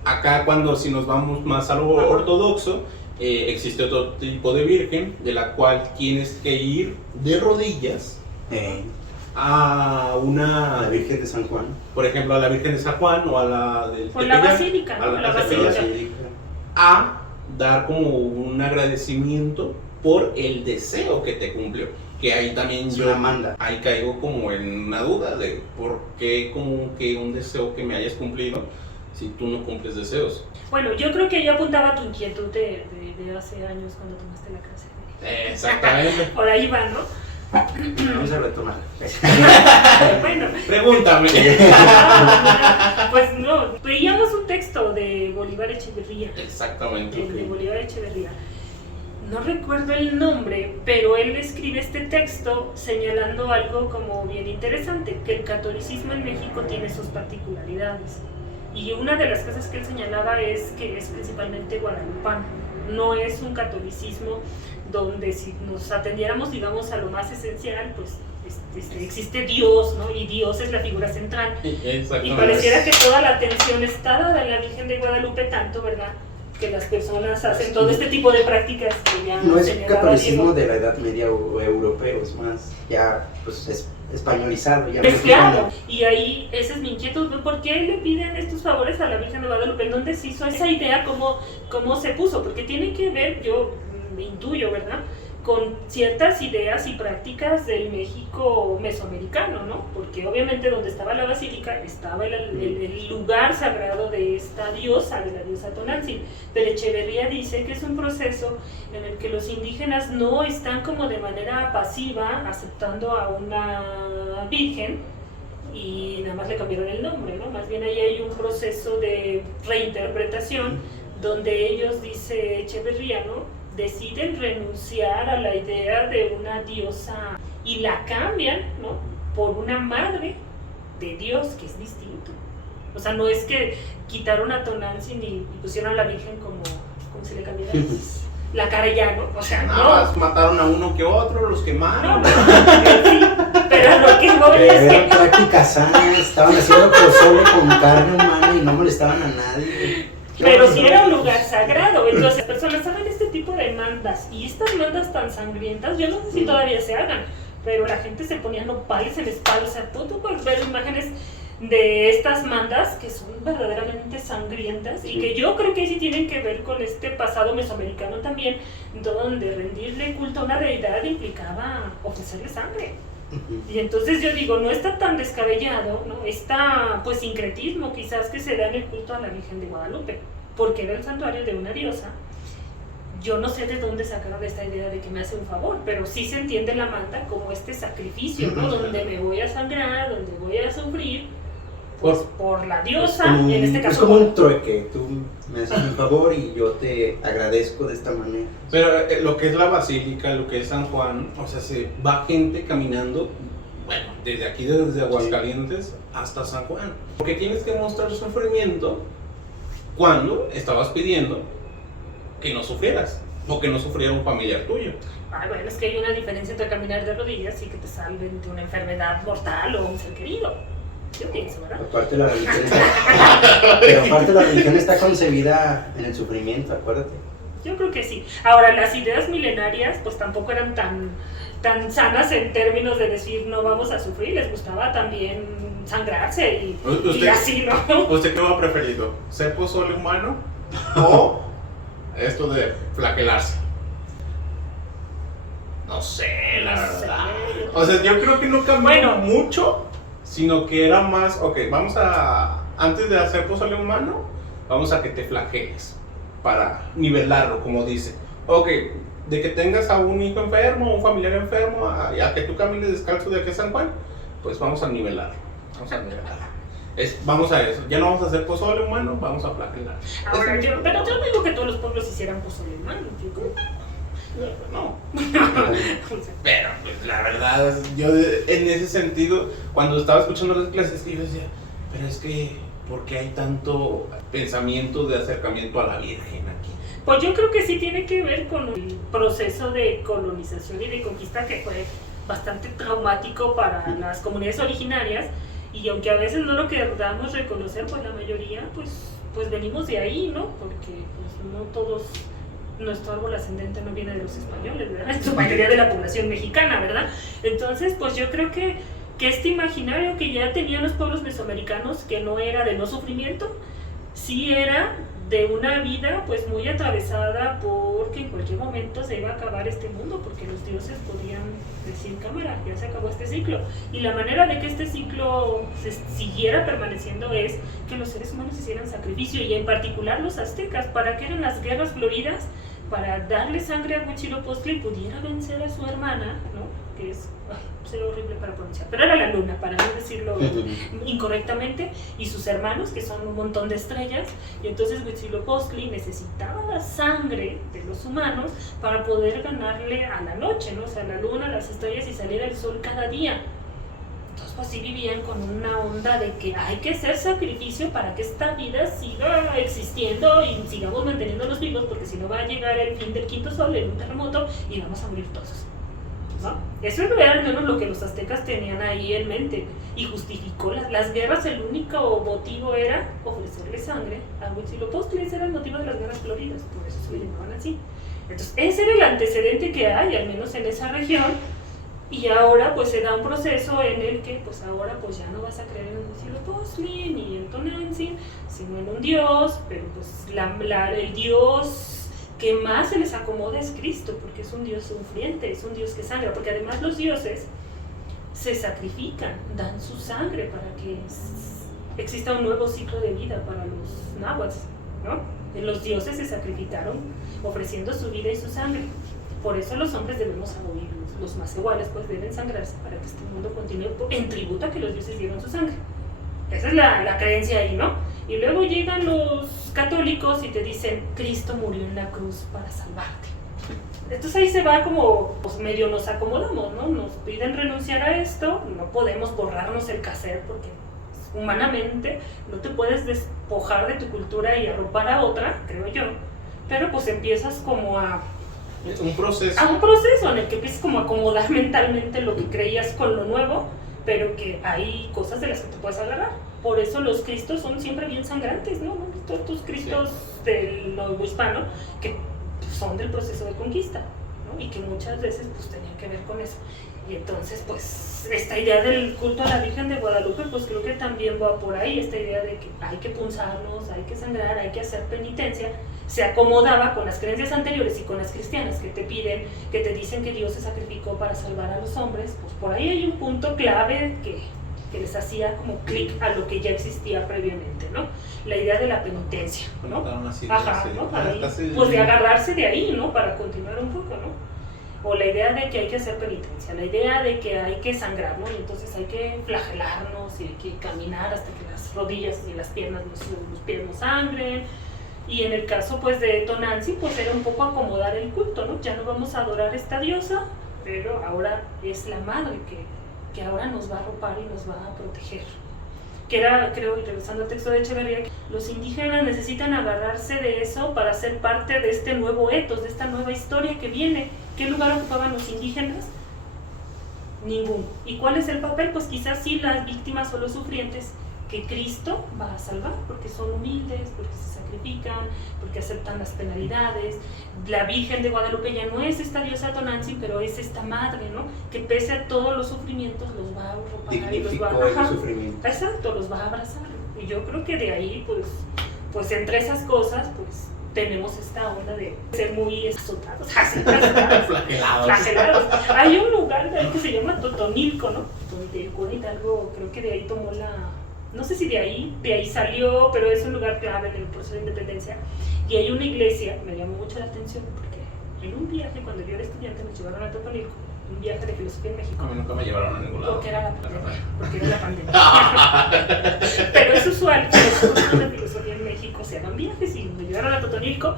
Acá si nos vamos más a lo ortodoxo, existe otro tipo de virgen de la cual tienes que ir de rodillas a la Virgen de San Juan, por ejemplo, a la Virgen de San Juan o a la del Tepeyac, la basílica, ¿no? La basílica. A dar como un agradecimiento por el deseo que te cumplió, que ahí también ahí caigo como en una duda de por qué como que un deseo que me hayas cumplido si tú no cumples deseos. Bueno, yo creo que yo apuntaba tu inquietud de hace años cuando tomaste la clase. Exactamente. Por ahí va, ¿no? Vamos a retomar. Bueno, pregúntame. Pues no, veíamos un texto de Bolívar Echeverría. Exactamente. De Bolívar Echeverría. No recuerdo el nombre, pero él escribe este texto señalando algo como bien interesante, que el catolicismo en México tiene sus particularidades. Y una de las cosas que él señalaba es que es principalmente guadalupano. No es un catolicismo donde si nos atendiéramos, digamos, a lo más esencial, pues existe Dios, ¿no? Y Dios es la figura central. Y pareciera que toda la atención está dada a la Virgen de Guadalupe, tanto, ¿verdad?, que las personas hacen todo este tipo de prácticas que ya no es catolicismo de la Edad Media europeo, es más ya pues españolizado, ya mezclado. Y ahí esa es mi inquietud, ¿no? ¿Por qué le piden estos favores a la Virgen de Guadalupe? ¿En dónde se hizo esa idea? ¿Cómo se puso? Porque tiene que ver, yo me intuyo, ¿verdad?, con ciertas ideas y prácticas del México mesoamericano, ¿no? Porque obviamente donde estaba la basílica estaba el lugar sagrado de esta diosa, de la diosa Tonantzin. Pero Echeverría dice que es un proceso en el que los indígenas no están como de manera pasiva aceptando a una virgen y nada más le cambiaron el nombre, ¿no? Más bien ahí hay un proceso de reinterpretación donde ellos, dice Echeverría, ¿no?, deciden renunciar a la idea de una diosa y la cambian, ¿no?, por una madre de Dios, que es distinto. O sea, no es que quitaron a Tonantzin y pusieron a la Virgen como si le cambiaran la cara ya, ¿no? O sea, no. Mataron a uno que otro, los quemaron. No, sí, pero lo que voy es que... prácticas sanas, estaban haciendo pozole con carne humana y no molestaban a nadie. Pero sí era un lugar sagrado, entonces personas hagan este tipo de mandas y estas mandas tan sangrientas, yo no sé si todavía se hagan, pero la gente se ponía nopales en la espalda, o sea, tú puedes ver imágenes de estas mandas que son verdaderamente sangrientas y que yo creo que sí tienen que ver con este pasado mesoamericano también, donde rendirle culto a una deidad implicaba ofrecerle sangre. Y entonces yo digo, no está tan descabellado, ¿no?, está pues sincretismo quizás que se da en el culto a la Virgen de Guadalupe, porque era el santuario de una diosa. Yo no sé de dónde sacaron esta idea de que me hace un favor, pero sí se entiende la manda como este sacrificio, ¿no?, donde me voy a sangrar, donde voy a sufrir pues, por la diosa, en este caso. Es como un trueque, tú me haces un favor y yo te agradezco de esta manera. Pero lo que es la basílica, lo que es San Juan, o sea, se va gente caminando, bueno, desde aquí, desde Aguascalientes hasta San Juan. Porque tienes que mostrar sufrimiento cuando estabas pidiendo que no sufrieras, o que no sufriera un familiar tuyo. Ay, bueno, es que hay una diferencia entre caminar de rodillas y que te salven de una enfermedad mortal o un ser querido. Yo pienso, ¿verdad? Aparte la religión está concebida en el sufrimiento, acuérdate. Yo creo que sí. Ahora, las ideas milenarias pues tampoco eran tan sanas en términos de decir no vamos a sufrir, les gustaba también sangrarse y así, ¿no? ¿Usted qué va preferido? ¿Ser pozole humano o esto de flagelarse? No sé, la verdad. O sea, yo creo que no cambió mucho, sino que era más, ok, antes de hacer pozole humano, vamos a que te flageles para nivelarlo, como dice. Ok, de que tengas a un hijo enfermo, un familiar enfermo, a que tú camines descalzo de aquí a San Juan, pues vamos a nivelarlo. Vamos a eso, ya no vamos a hacer pozole humano, vamos a flagelar. Ahora, pero yo no digo que todos los pueblos hicieran pozole humano, yo creo. No. Pero pues, la verdad, yo en ese sentido, cuando estaba escuchando las clases, yo decía, pero es que, ¿por qué hay tanto pensamiento de acercamiento a la Virgen aquí? Pues yo creo que sí tiene que ver con el proceso de colonización y de conquista que fue bastante traumático para las comunidades originarias, y aunque a veces no lo queramos reconocer, pues la mayoría pues venimos de ahí, ¿no? Porque pues no todos... Nuestro árbol ascendente no viene de los españoles, ¿verdad? Es su mayoría de la población mexicana, ¿verdad? Entonces, pues yo creo que este imaginario que ya tenían los pueblos mesoamericanos, que no era de no sufrimiento, sí era de una vida pues muy atravesada porque en cualquier momento se iba a acabar este mundo, porque los dioses podían decir, cámara, ya se acabó este ciclo. Y la manera de que este ciclo se siguiera permaneciendo es que los seres humanos hicieran sacrificio, y en particular los aztecas. ¿Para qué eran las guerras floridas? Para darle sangre a Huitzilopochtli y pudiera vencer a su hermana, ¿no? Que es, será horrible para pronunciar, pero era la luna, para no decirlo incorrectamente, y sus hermanos, que son un montón de estrellas, y entonces Huitzilopochtli necesitaba la sangre de los humanos para poder ganarle a la noche, ¿no? O sea, la luna, las estrellas y salir el sol cada día. Entonces pues sí vivían con una onda de que hay que hacer sacrificio para que esta vida siga existiendo y sigamos manteniéndonos vivos, porque si no va a llegar el fin del quinto sol en un terremoto y vamos a morir todos, ¿no? Eso era al menos lo que los aztecas tenían ahí en mente, y justificó las guerras. El único motivo era ofrecerle sangre a Huitzilopochtli. Ese era el motivo de las guerras floridas, por eso se le llamaban así. Entonces ese era el antecedente que hay, al menos en esa región. Y ahora pues se da un proceso en el que pues ahora pues ya no vas a creer en Huitzilopochtli ni en Tonantzin, sino en un dios, pero pues el dios que más se les acomoda es Cristo, porque es un Dios sufriente, es un Dios que sangra, porque además los dioses se sacrifican, dan su sangre para que exista un nuevo ciclo de vida para los náhuatl, ¿no? Los dioses se sacrificaron ofreciendo su vida y su sangre. Por eso los hombres debemos abolir, los más iguales pues deben sangrarse para que este mundo continúe en tributo a que los dioses dieron su sangre. Esa es la creencia ahí, ¿no? Y luego llegan los católicos y te dicen, Cristo murió en la cruz para salvarte. Entonces ahí se va como, pues medio nos acomodamos, ¿no? Nos piden renunciar a esto, no podemos borrarnos el cassette porque humanamente no te puedes despojar de tu cultura y arropar a otra, creo yo, pero pues empiezas como a un proceso. A un proceso en el que empiezas como a acomodar mentalmente lo que creías con lo nuevo, pero que hay cosas de las que te puedes agarrar. Por eso los cristos son siempre bien sangrantes, ¿no? Todos tus cristos del nuevo hispano que son del proceso de conquista, ¿no? Y que muchas veces pues tenían que ver con eso. Y entonces pues esta idea del culto a la Virgen de Guadalupe pues creo que también va por ahí, esta idea de que hay que punzarnos, hay que sangrar, hay que hacer penitencia, se acomodaba con las creencias anteriores y con las cristianas que te piden, que te dicen que Dios se sacrificó para salvar a los hombres, pues por ahí hay un punto clave que les hacía como clic a lo que ya existía previamente, ¿no? La idea de la penitencia, ¿no? Ajá, ¿no? Ahí, pues de agarrarse de ahí, ¿no? Para continuar un poco, ¿no? O la idea de que hay que hacer penitencia, la idea de que hay que sangrar, ¿no? Y entonces hay que flagelarnos y hay que caminar hasta que las rodillas y las piernas, los pies no sangren. Y en el caso pues de Tonantzin, pues era un poco acomodar el culto, ¿no? Ya no vamos a adorar a esta diosa, pero ahora es la madre que ahora nos va a arropar y nos va a proteger. Que era, creo, y regresando al texto de Echeverría, que los indígenas necesitan agarrarse de eso para ser parte de este nuevo etos, de esta nueva historia que viene. ¿Qué lugar ocupaban los indígenas? Ninguno. ¿Y cuál es el papel? Pues quizás sí las víctimas o los sufrientes que Cristo va a salvar, porque son humildes, porque se sacrifican, porque aceptan las penalidades. La Virgen de Guadalupe ya no es esta diosa Tonantzin, pero es esta madre, ¿no? Que pese a todos los sufrimientos los va a arropar y los va a... Exacto, los va a abrazar. Y yo creo que de ahí, pues entre esas cosas, pues tenemos esta onda de ser muy azotados, flagelados. Hay un lugar de ahí que se llama Totonilco, ¿no? Donde el cura Hidalgo creo que de ahí tomó no sé si de ahí salió, pero es un lugar clave en el proceso de independencia. Y hay una iglesia, me llamó mucho la atención porque en un viaje, cuando yo era estudiante, me llevaron a Totonilco, un viaje de filosofía en México. A mí nunca me llevaron a ningún lado. Porque era la pandemia. Pero es usual que los cursos de filosofía en México se hagan viajes y me llevaron a Totonilco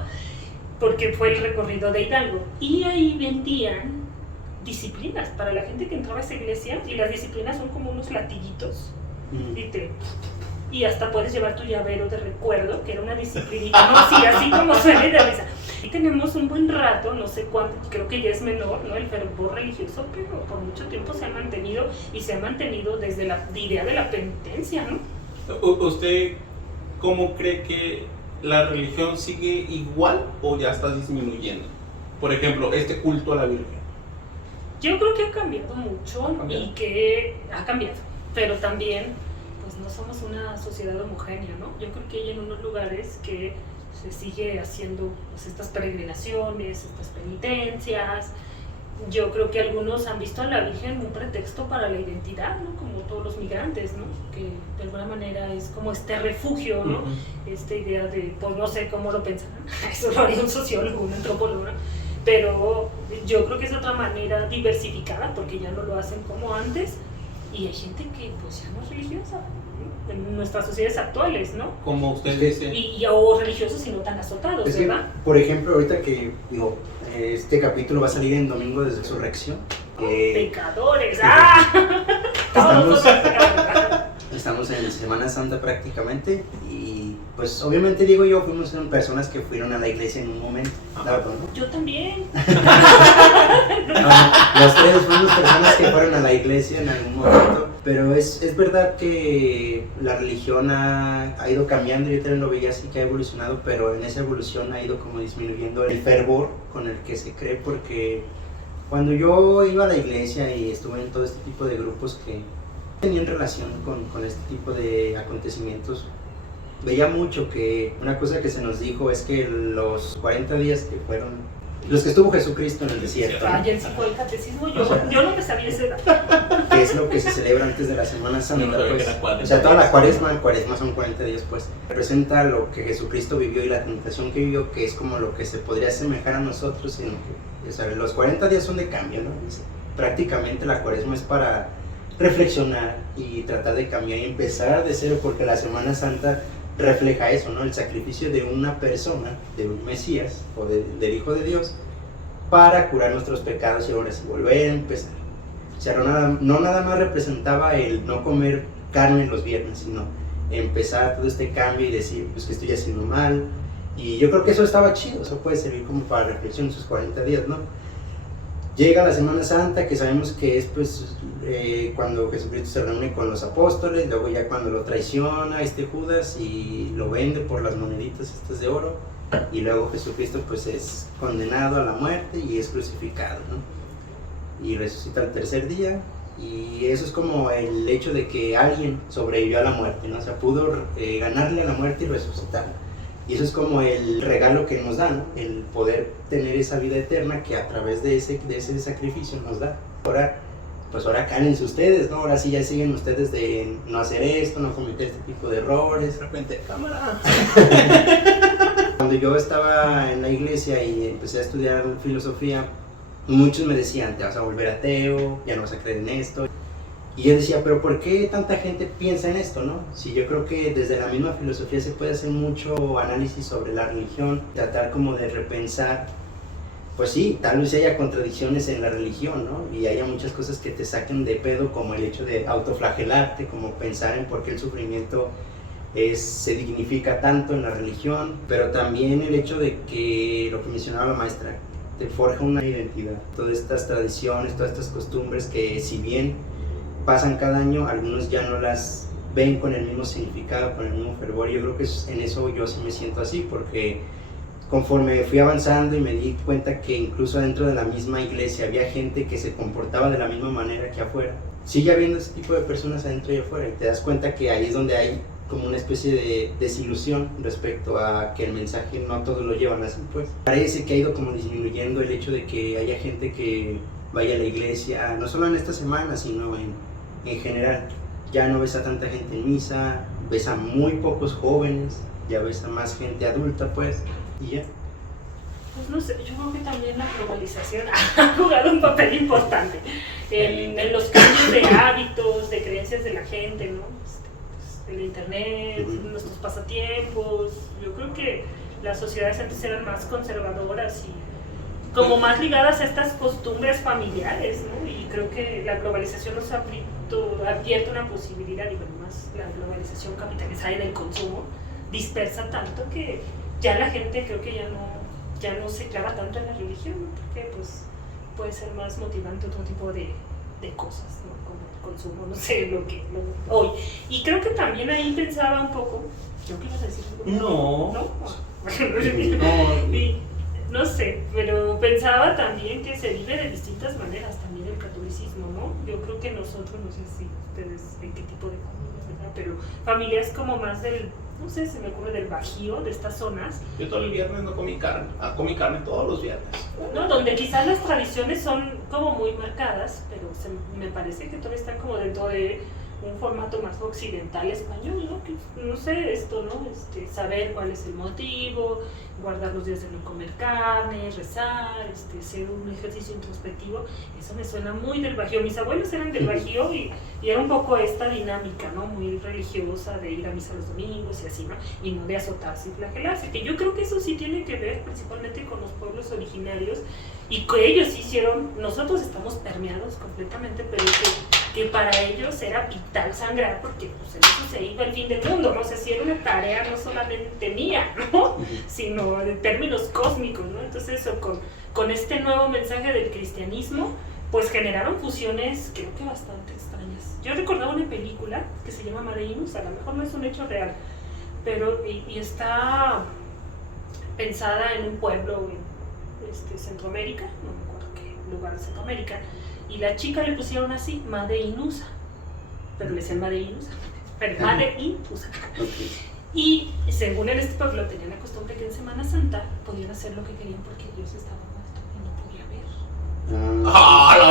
porque fue el recorrido de Hidalgo. Y ahí vendían disciplinas para la gente que entraba a esa iglesia, y las disciplinas son como unos latillitos. Y hasta puedes llevar tu llavero de recuerdo, que era una disciplinita, ¿no? Sí, así como suele de risa. Y tenemos un buen rato, no sé cuánto, creo que ya es menor, ¿no? El fervor religioso, pero por mucho tiempo se ha mantenido, y se ha mantenido desde la idea de la penitencia, ¿no? ¿Usted cómo cree que la religión sigue igual o ya está disminuyendo? Por ejemplo, este culto a la Virgen. Yo creo que ha cambiado mucho y que ha cambiado, pero también pues no somos una sociedad homogénea, ¿no? Yo creo que hay en unos lugares que se sigue haciendo pues, estas peregrinaciones, estas penitencias. Yo creo que algunos han visto a la Virgen un pretexto para la identidad, ¿no? Como todos los migrantes, ¿no? Que de alguna manera es como este refugio, ¿no? Esta idea de, pues no sé cómo lo pensarán, eso lo haría un sociólogo, un antropólogo, ¿no? Pero yo creo que es otra manera diversificada, porque ya no lo hacen como antes, y hay gente que pues ya no es religiosa, ¿no? En nuestras sociedades actuales, ¿no? Como usted dice. O religiosos y no tan azotados, es ¿verdad? Que, por ejemplo, ahorita que digo, este capítulo va a salir en domingo de Resurrección. Pecadores, Estamos en Semana Santa prácticamente, y pues obviamente digo yo, fuimos personas que fueron a la iglesia en un momento, ¿no? Yo también. Los tres fuimos personas que fueron a la iglesia en algún momento, pero es verdad que la religión ha ido cambiando. Yo también lo veía así, que ha evolucionado, pero en esa evolución ha ido como disminuyendo el fervor con el que se cree, porque cuando yo iba a la iglesia y estuve en todo este tipo de grupos que tenían relación con este tipo de acontecimientos, veía mucho que una cosa que se nos dijo es que los 40 días que fueron, los que estuvo Jesucristo en el desierto, ¿no? Ay, el psico del catecismo, yo no me sabía ese dato. Que es lo que se celebra antes de la Semana Santa, No sabía pues. que era 40 O sea, toda la días. cuaresma son 40 días, pues. Representa lo que Jesucristo vivió y la tentación que vivió, que es como lo que se podría asemejar a nosotros, sino que, o sea, los 40 días son de cambio, ¿no? Prácticamente la cuaresma es para reflexionar y tratar de cambiar y empezar de cero, porque la Semana Santa refleja eso, ¿no? El sacrificio de una persona, de un Mesías o del Hijo de Dios, para curar nuestros pecados y ahora sí volver a empezar. O sea, no nada más representaba el no comer carne los viernes, sino empezar todo este cambio y decir, pues que estoy haciendo mal. Y yo creo que eso estaba chido, eso puede servir como para reflexión esos 40 días, ¿no? Llega la Semana Santa, que sabemos que es pues cuando Jesucristo se reúne con los apóstoles, luego ya cuando lo traiciona Judas y lo vende por las moneditas estas de oro, y luego Jesucristo pues es condenado a la muerte y es crucificado, ¿no? Y resucita al tercer día, y eso es como el hecho de que alguien sobrevivió a la muerte, ¿no? O sea, pudo ganarle a la muerte y resucitar. Y eso es como el regalo que nos da, ¿no? El poder tener esa vida eterna que a través de ese sacrificio nos da. Ahora cállense ustedes, ¿no? Ahora sí ya siguen ustedes de no hacer esto, no cometer este tipo de errores. De repente, cámara. Cuando yo estaba en la iglesia y empecé a estudiar filosofía, muchos me decían, te vas a volver ateo, ya no vas a creer en esto. Y yo decía, pero ¿por qué tanta gente piensa en esto, no? Si yo creo que desde la misma filosofía se puede hacer mucho análisis sobre la religión, tratar como de repensar, pues sí, tal vez haya contradicciones en la religión, ¿no? Y haya muchas cosas que te saquen de pedo, como el hecho de autoflagelarte, como pensar en por qué el sufrimiento se dignifica tanto en la religión, pero también el hecho de que, lo que mencionaba la maestra, te forja una identidad. Todas estas tradiciones, todas estas costumbres que si bien pasan cada año, algunos ya no las ven con el mismo significado, con el mismo fervor. Yo creo que en eso yo sí me siento así, porque conforme fui avanzando y me di cuenta que incluso dentro de la misma iglesia había gente que se comportaba de la misma manera que afuera, sigue habiendo ese tipo de personas adentro y afuera, y te das cuenta que ahí es donde hay como una especie de desilusión respecto a que el mensaje no todos lo llevan así, pues. Parece que ha ido como disminuyendo el hecho de que haya gente que vaya a la iglesia, no solo en esta semana, sino en general. Ya no ves a tanta gente en misa, ves a muy pocos jóvenes, ya ves a más gente adulta, pues, y ya. Pues no sé, yo creo que también la globalización ha jugado un papel importante en los cambios de hábitos, de creencias de la gente, ¿no? El internet, nuestros pasatiempos. Yo creo que las sociedades antes eran más conservadoras y como más ligadas a estas costumbres familiares, ¿no? Y creo que la globalización nos ha abierto una posibilidad, y bueno, más la globalización capitalizada en el consumo dispersa tanto que ya la gente creo que ya no se clava tanto en la religión, ¿no? Porque pues puede ser más motivante otro tipo de cosas, ¿no? Como el consumo, no sé, lo que hoy. Y creo que también ahí pensaba un poco, ¿yo qué ibas a decir? No. Y, no sé, pero pensaba también que se vive de distintas maneras también el catolicismo, ¿no? Yo creo que nosotros, no sé si ustedes en qué tipo de familias, ¿verdad? Pero familias como más del, no sé, se me ocurre del Bajío, de estas zonas. Yo todo el viernes no comí carne, comí carne todos los viernes. ¿No? Donde quizás las tradiciones son como muy marcadas, pero me parece que todavía están como dentro de un formato más occidental español, ¿no? Que, no sé, esto, ¿no? Saber cuál es el motivo, guardar los días de no comer carne, rezar, hacer un ejercicio introspectivo. Eso me suena muy del Bajío. Mis abuelos eran del Bajío y era un poco esta dinámica, ¿no? Muy religiosa de ir a misa los domingos y así, ¿no? Y no de azotarse y flagelarse, que yo creo que eso sí tiene que ver principalmente con los pueblos originarios y que ellos hicieron. Nosotros estamos permeados completamente, pero que para ellos era vital sangrar, porque pues en eso se iba el fin del mundo, ¿no? O sea, si era una tarea no solamente mía, ¿no? Sino de términos cósmicos, ¿no? Entonces eso, con este nuevo mensaje del cristianismo, pues generaron fusiones creo que bastante extrañas. Yo recordaba una película que se llama Madeinos, a lo mejor no es un hecho real, pero y está pensada en un pueblo en Centroamérica, no me acuerdo qué lugar de Centroamérica, y la chica le pusieron así, Madeinusa, pero le decían Madeinusa, pero Madeinusa. Y según en este pueblo tenían la costumbre que en Semana Santa podían hacer lo que querían porque Dios estaba muerto y no podía ver.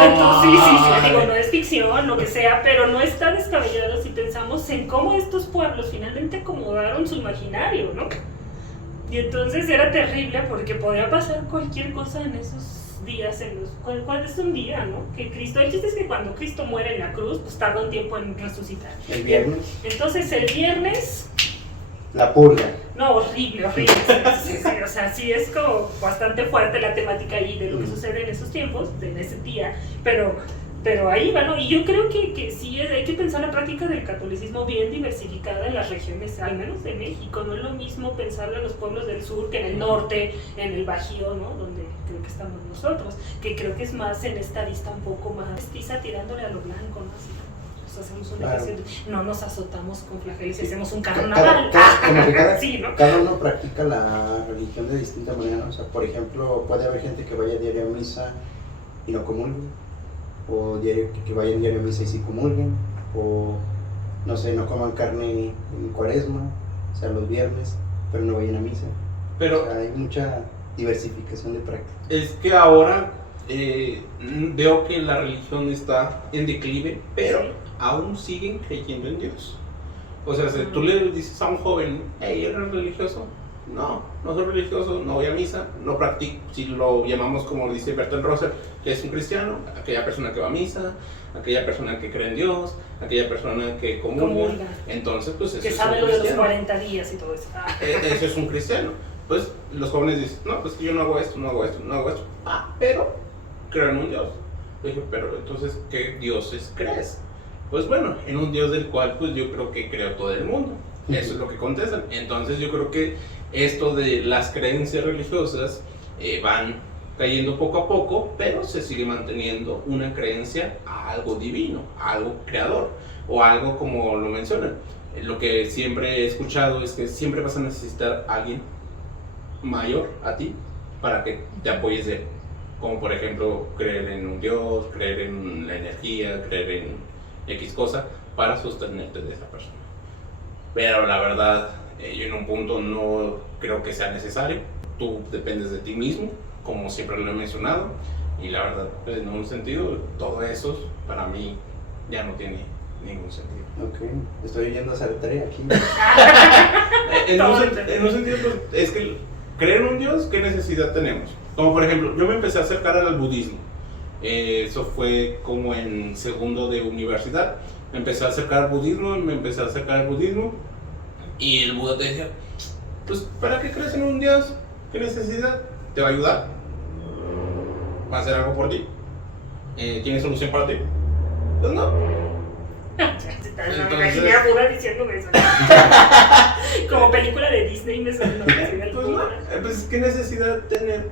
Entonces, sí, digo, no es ficción, lo que sea, pero no está descabellado si pensamos en cómo estos pueblos finalmente acomodaron su imaginario, ¿no? Y entonces era terrible porque podía pasar cualquier cosa en esos días, ¿cuál es un día, no? Que Cristo, el chiste es que cuando Cristo muere en la cruz, pues tarda un tiempo en resucitar. El viernes. Entonces el viernes... La purga. No, horrible. Sí, o sea, sí es como bastante fuerte la temática ahí de lo que sucede en esos tiempos, en ese día, pero ahí va, ¿no? Y yo creo que sí hay que pensar la práctica del catolicismo bien diversificada en las regiones, al menos de México. No es lo mismo pensarlo en los pueblos del sur que en el norte, en el Bajío, ¿no? Donde creo que estamos nosotros, que creo que es más en esta vista un poco más mestiza, tirándole a lo blanco, ¿no? Así, hacemos una no nos azotamos con flagelos y hacemos un carnaval. Sí, ¿no? Cada uno practica la religión de distinta manera, ¿no? O sea, por ejemplo, puede haber gente que vaya diario a misa y no comulguen, o que vayan diario a misa y sí comulguen, o no sé, no coman carne en Cuaresma, o sea, los viernes, pero no vayan a misa. Pero o sea, hay mucha diversificación de prácticas. es que ahora veo que la religión está en declive, pero aún siguen creyendo en Dios. O sea, si tú le dices a un joven, hey, ¿eres religioso? No soy religioso, no voy a misa, no practico, si lo llamamos como lo dice Bertrand Russell, que es un cristiano, aquella persona que va a misa, aquella persona que cree en Dios, aquella persona que comulga. Entonces, pues eso que sabe lo de los 40 días y todo eso. Eso es un cristiano. Pues los jóvenes dicen, no, pues que yo no hago esto. Pero creo en un Dios. Le dije, pero entonces, ¿qué dioses crees? Pues bueno, en un Dios del cual pues yo creo que creó todo el mundo. Eso es lo que contestan. Entonces yo creo que esto de las creencias religiosas van cayendo poco a poco, pero se sigue manteniendo una creencia a algo divino, a algo creador, o algo como lo mencionan. Lo que siempre he escuchado es que siempre vas a necesitar a alguien mayor a ti para que te apoyes de él. Como por ejemplo creer en un Dios, creer en la energía, creer en X cosa para sostenerte de esa persona. Pero la verdad, yo en un punto no creo que sea necesario. Tú dependes de ti mismo, como siempre lo he mencionado, y la verdad, pues, en un sentido, todo eso para mí ya no tiene ningún sentido. Ok, estoy yendo a hacer tarea aquí. En un sentido, pues, es que creer en un Dios, ¿qué necesidad tenemos? Como por ejemplo, yo me empecé a acercar al budismo. Eso fue como en segundo de universidad. Me empecé a acercar al budismo, y el Buda te decía, pues, ¿para qué crees en un Dios? ¿Qué necesidad? ¿Te va a ayudar? ¿Va a hacer algo por ti? ¿Tiene solución para ti? Pues no. Me imaginé a Buda diciéndome eso. Como película de Disney me suena. Pues no, pues ¿qué necesidad tener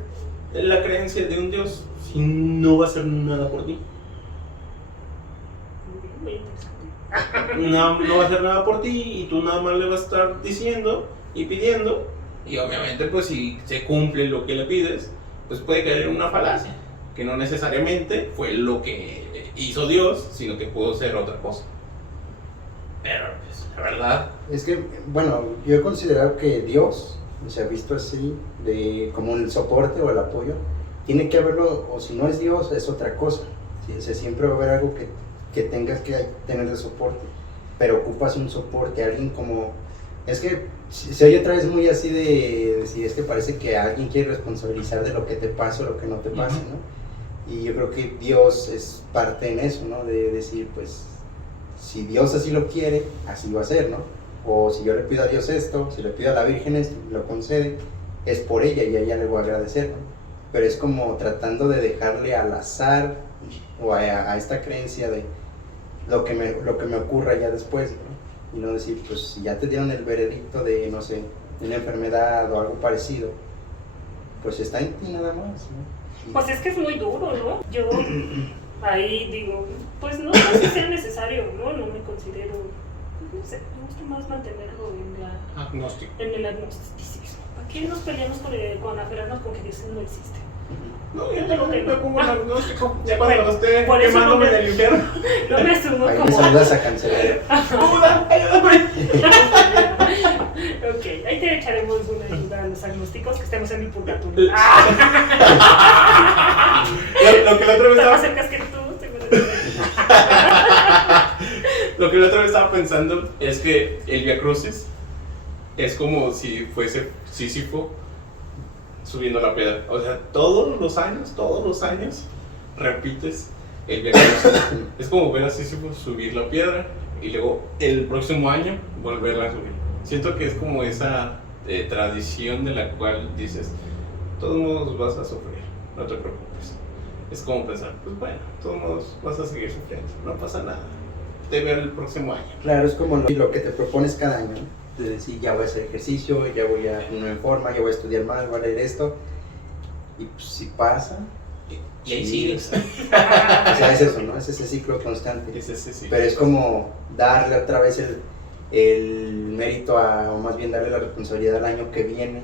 la creencia de un Dios si no va a hacer nada por ti? Muy interesante. No va a hacer nada por ti y tú nada más le vas a estar diciendo y pidiendo, y obviamente pues si se cumple lo que le pides, pues puede caer en una falacia, que no necesariamente fue lo que hizo Dios, sino que pudo ser otra cosa. Pero pues la verdad es que, bueno, yo he considerado que Dios, o sea, visto así, como el soporte o el apoyo, tiene que haberlo, o si no es Dios, es otra cosa. ¿Sí? O sea, siempre va a haber algo que tengas que tener de soporte, pero ocupas un soporte, alguien como... Es que se oye otra vez muy así de decir, es que parece que alguien quiere responsabilizar de lo que te pasa o lo que no te pasa, ¿no? Y yo creo que Dios es parte en eso, ¿no? De decir, pues, si Dios así lo quiere, así va a ser, ¿no? O si yo le pido a Dios esto, si le pido a la Virgen esto, lo concede, es por ella y a ella le voy a agradecer, ¿no? Pero es como tratando de dejarle al azar o a esta creencia de lo que me ocurra ya después, ¿no? Y no decir, pues si ya te dieron el veredicto de, no sé, una enfermedad o algo parecido, pues está en ti nada más, ¿no? Pues es que es muy duro, ¿no? Yo ahí digo, pues no sé si sea necesario, ¿no? No me considero, no sé, me gusta más mantenerlo en el agnosticismo. ¿Para qué nos peleamos con aferrarnos con que Dios no existe? No, yo también me pongo el agnóstico, ya cuando lo esté quemándome del infierno. No me asumo ahí como... me saludas a Cancelero. ¡Buda, ayúdame! pronósticos que estemos en el purgatorio. Lo que la otra vez Estás más estaba, cerca que tú, lo que la otra vez estaba pensando es que el Vía Crucis es como si fuese Sísifo subiendo la piedra. O sea, todos los años repites el Vía Crucis. Es como ver a Sísifo subir la piedra y luego el próximo año volverla a subir. Siento que es como esa tradición de la cual dices, de todos modos vas a sufrir, no te preocupes. Es como pensar, pues bueno, de todos modos vas a seguir sufriendo, no pasa nada. Te veo el próximo año. Claro, es como lo que te propones cada año, ¿no? De decir, ya voy a hacer ejercicio, ya voy a ponerme en forma, ya voy a estudiar más, voy a leer esto. Y pues si pasa, Y ahí sí, sigues. o sea, es eso, ¿no? Es ese ciclo constante. Es ese, sí. Pero es como darle otra vez el mérito o más bien darle la responsabilidad al año que viene,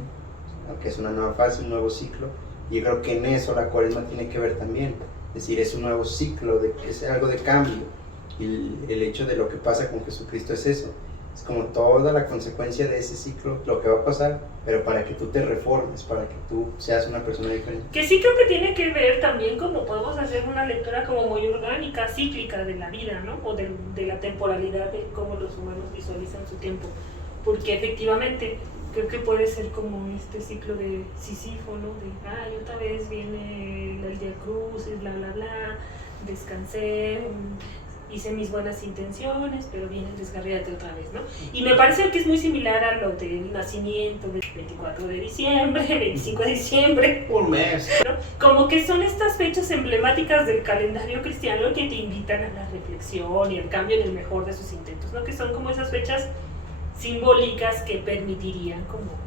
aunque es una nueva fase, un nuevo ciclo. Y yo creo que en eso la cuaresma tiene que ver también. Es decir, es un nuevo ciclo, es algo de cambio. Y el hecho de lo que pasa con Jesucristo es eso. Es como toda la consecuencia de ese ciclo, lo que va a pasar, pero para que tú te reformes, para que tú seas una persona diferente. Que sí creo que tiene que ver también como podemos hacer una lectura como muy orgánica, cíclica de la vida, ¿no? O de la temporalidad de cómo los humanos visualizan su tiempo. Porque efectivamente creo que puede ser como este ciclo de Sísifo, ¿no? De, ay, otra vez viene el Día Crucis, bla, bla, bla, descansé, hice mis buenas intenciones, pero viene el desgarriate otra vez, ¿no? Y me parece que es muy similar a lo del nacimiento del 24 de diciembre, 25 de diciembre, Un mes. ¿no? Como que son estas fechas emblemáticas del calendario cristiano que te invitan a la reflexión y al cambio en el mejor de sus intentos, ¿no? Que son como esas fechas simbólicas que permitirían como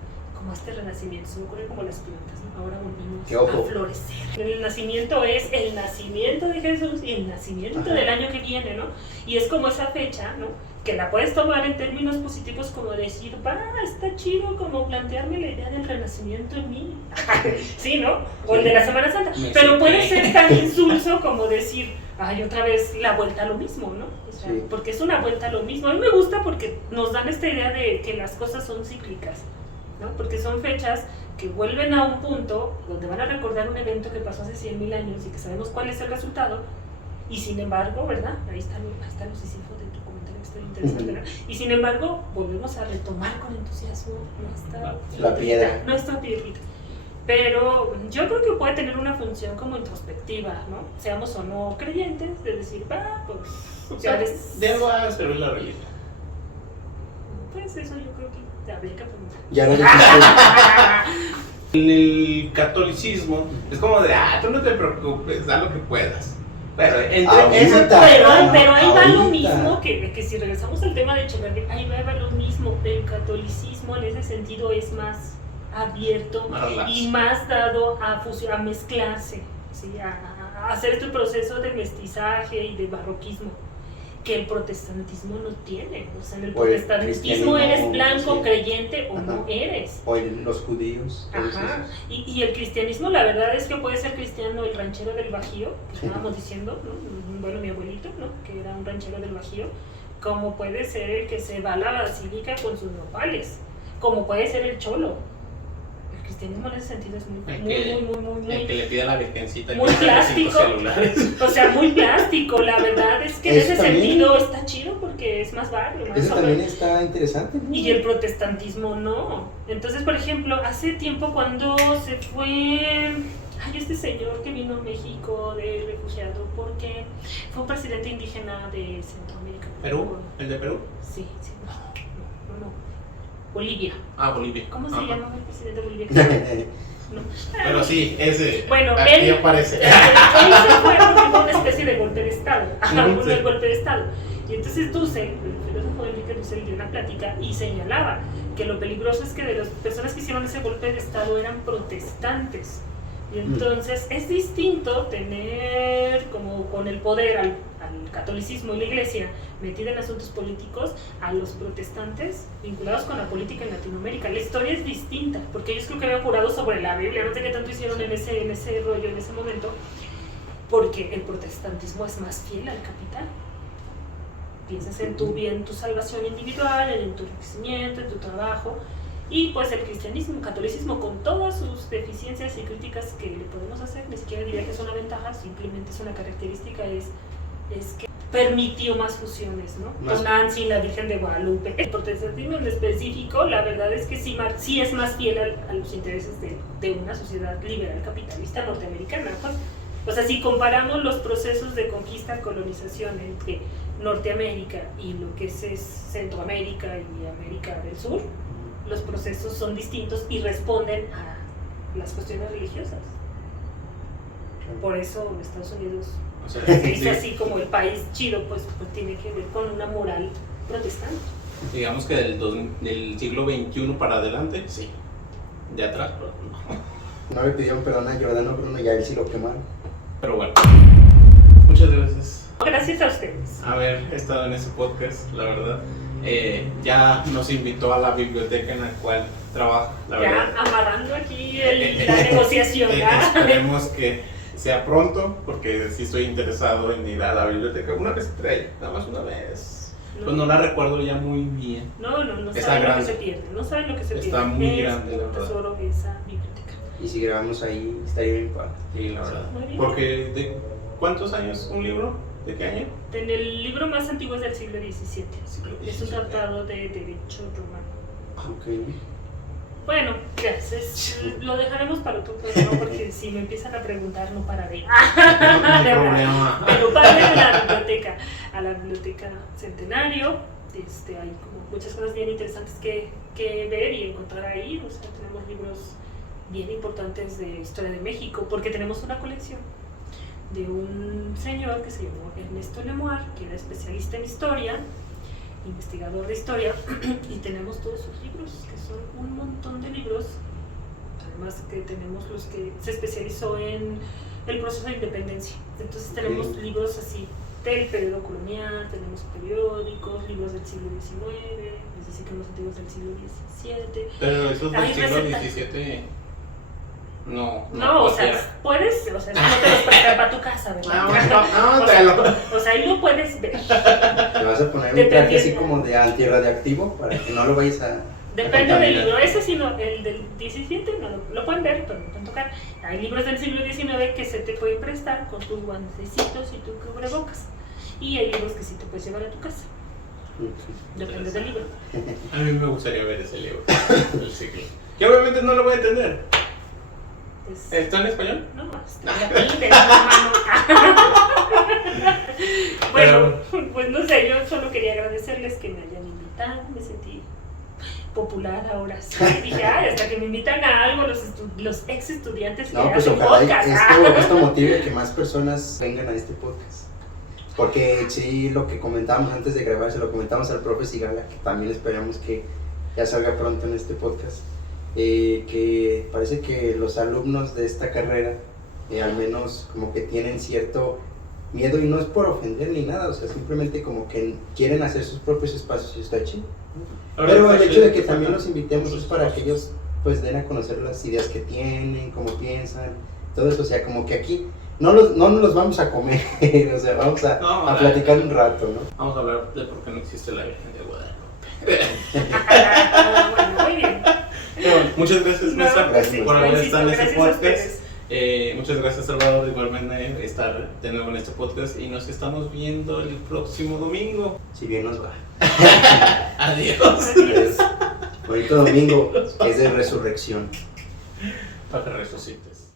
este renacimiento. Se me ocurre como las plantas, ¿no? Ahora volvimos a florecer. El nacimiento es el nacimiento de Jesús y el nacimiento del año que viene, ¿no? Y es como esa fecha, ¿no? Que la puedes tomar en términos positivos como decir, está chido como plantearme la idea del renacimiento en mí. Sí, ¿no? O el de la Semana Santa. Pero puede ser tan insulso como decir, ay, otra vez la vuelta a lo mismo, ¿no? O sea, Sí. porque es una vuelta a lo mismo. A mí me gusta porque nos dan esta idea de que las cosas son cíclicas, ¿no? Porque son fechas que vuelven a un punto donde van a recordar un evento que pasó hace 100.000 años y que sabemos cuál es el resultado, y sin embargo, ¿verdad? Ahí están los Sísifos de tu comentario, que está interesante, ¿verdad? Y sin embargo, volvemos a retomar con entusiasmo La piedra. nuestra piedrita. Pero yo creo que puede tener una función como introspectiva, ¿no? Seamos o no creyentes, de decir, pues ya ves. De algo va a servir la religión. Pues eso yo creo que te aplica como... Ya lo dijiste. En el catolicismo es como de, tú no te preocupes, haz lo que puedas. Pero Pero ahí va lo ahorita. mismo que si regresamos al tema de Echeverría, ahí va lo mismo. El catolicismo en ese sentido es más abierto y más dado a mezclarse, ¿sí? a hacer este proceso de mestizaje y de barroquismo que el protestantismo no tiene. O sea, en el protestantismo eres blanco, sí, creyente o no eres. O los judíos. Ajá. Y el cristianismo, la verdad es que puede ser cristiano el ranchero del Bajío, que estábamos diciendo, ¿no? Bueno, mi abuelito, ¿no? Que era un ranchero del Bajío, como puede ser el que se va a la basílica con sus nopales, como puede ser el cholo. El cristianismo en ese sentido es muy el que le pide a la virgencita muy plástico, o sea, muy plástico. La verdad es que en ese sentido está chido porque es más barrio, más eso también está interesante, ¿no? Y el protestantismo no. Entonces, por ejemplo, hace tiempo cuando se fue este señor que vino a México de refugiado, porque fue un presidente indígena de Centroamérica. ¿Perú? ¿El de Perú? Sí. No. Bolivia. Bolivia. ¿Cómo se llama el presidente de Bolivia? No. Pero sí, ese. Bueno, aquí aparece. Él se fue porque fue una especie de golpe de Estado. Sí. Golpe de Estado. Y entonces Dussel, el filósofo Enrique Dussel, dio una plática y señalaba que lo peligroso es que de las personas que hicieron ese golpe de Estado eran protestantes. Y entonces es distinto tener como con el poder al catolicismo y la iglesia metida en asuntos políticos a los protestantes vinculados con la política en Latinoamérica. La historia es distinta, porque ellos creo que habían jurado sobre la Biblia, no sé qué tanto hicieron en ese rollo, en ese momento, porque el protestantismo es más fiel al capital. Piensas en tu bien, tu salvación individual, en tu enriquecimiento, en tu trabajo, Y pues el cristianismo, catolicismo, con todas sus deficiencias y críticas que le podemos hacer, ni siquiera diría que es una ventaja, simplemente es una característica, es que permitió más fusiones, ¿no? Con Nancy, la Virgen de Guadalupe. El protestantismo en específico, la verdad es que sí es más fiel a los intereses de una sociedad liberal capitalista norteamericana. Pues así comparamos los procesos de conquista, colonización entre Norteamérica y lo que es Centroamérica y América del Sur, los procesos son distintos y responden a las cuestiones religiosas. Por eso Estados Unidos es así como el país chido, pues tiene que ver con una moral protestante. Digamos que del siglo XXI para adelante, sí. De atrás, pero no. No le pidieron perdón a Giordano Bruno y a él sí lo quemaron. Pero bueno, muchas gracias. Gracias a ustedes. Haber estado en ese podcast, la verdad. Ya nos invitó a la biblioteca en la cual trabaja, la verdad. Ya amarrando aquí la negociación, ¿ya? Esperemos que sea pronto, porque sí estoy interesado en ir a la biblioteca una vez que trae, nada más una vez. Pues no la recuerdo ya muy bien. No saben lo que se pierde, no saben lo que se pierde. Está muy grande, la un verdad. tesoro esa biblioteca. Y si grabamos ahí, estaría bien padre. Sí, la verdad. Muy bien. Porque, ¿de cuántos años un libro? ¿De qué año? El libro más antiguo es del siglo XVII. Es un XVII. tratado de derecho romano. Ok. Bueno, gracias. Lo dejaremos para otro programa porque si me empiezan a preguntar no pararé. No hay problema. Pero pasen a la biblioteca Centenario. Hay como muchas cosas bien interesantes que ver y encontrar ahí. O sea, tenemos libros bien importantes de historia de México porque tenemos una colección de un señor que se llamó Ernesto Lemoir, que era especialista en historia, investigador de historia, y tenemos todos sus libros, que son un montón de libros, además que tenemos los que se especializó en el proceso de independencia. Entonces tenemos libros así del periodo colonial, tenemos periódicos, libros del siglo XIX, es decir, que los antiguos del siglo XVII. Pero esos del Hay siglo recetas. XVII... No, o sea, puedes, no te los prestar para tu casa, ¿verdad? O sea, ahí lo puedes ver. Te vas a poner un traje así como de antirradiactivo para que no lo vayas a. Depende del libro, ese sí, no, el del 17 no lo pueden ver, pero no pueden tocar. Hay libros del siglo XIX que se te pueden prestar con tus guantecitos y tu cubrebocas. Y hay libros que sí te puedes llevar a tu casa. Depende del libro. A mí me gustaría ver ese libro, el siglo. Que obviamente no lo voy a entender. ¿Está en español? No, está aquí, de la mano. Bueno, pues no sé, yo solo quería agradecerles que me hayan invitado, me sentí popular ahora. Sí. Dije, hasta que me invitan a algo los ex estudiantes que pues hacen ojalá podcast. esto motive a que más personas vengan a este podcast. Porque sí, lo que comentábamos antes de grabar, se lo comentamos al profe Sigala, que también esperamos que ya salga pronto en este podcast. Que parece que los alumnos de esta carrera al menos como que tienen cierto miedo, y no es por ofender ni nada, o sea, simplemente como que quieren hacer sus propios espacios y está chido. Pero el hecho de que también los invitemos es para que ellos pues den a conocer las ideas que tienen, cómo piensan, todo eso, o sea, como que aquí no nos los vamos a comer, o sea, vamos a platicar un rato, ¿no? Vamos a hablar de por qué no existe la Virgen de Guadalupe. Bueno, muy bien. Bueno, muchas gracias, Mesa, por haber estado en este podcast. Muchas Muchas gracias, Salvador, igualmente estar de nuevo en este podcast, y nos estamos viendo el próximo domingo. Si bien nos va. Adiós. Bonito domingo, que es de resurrección. Para que resucites.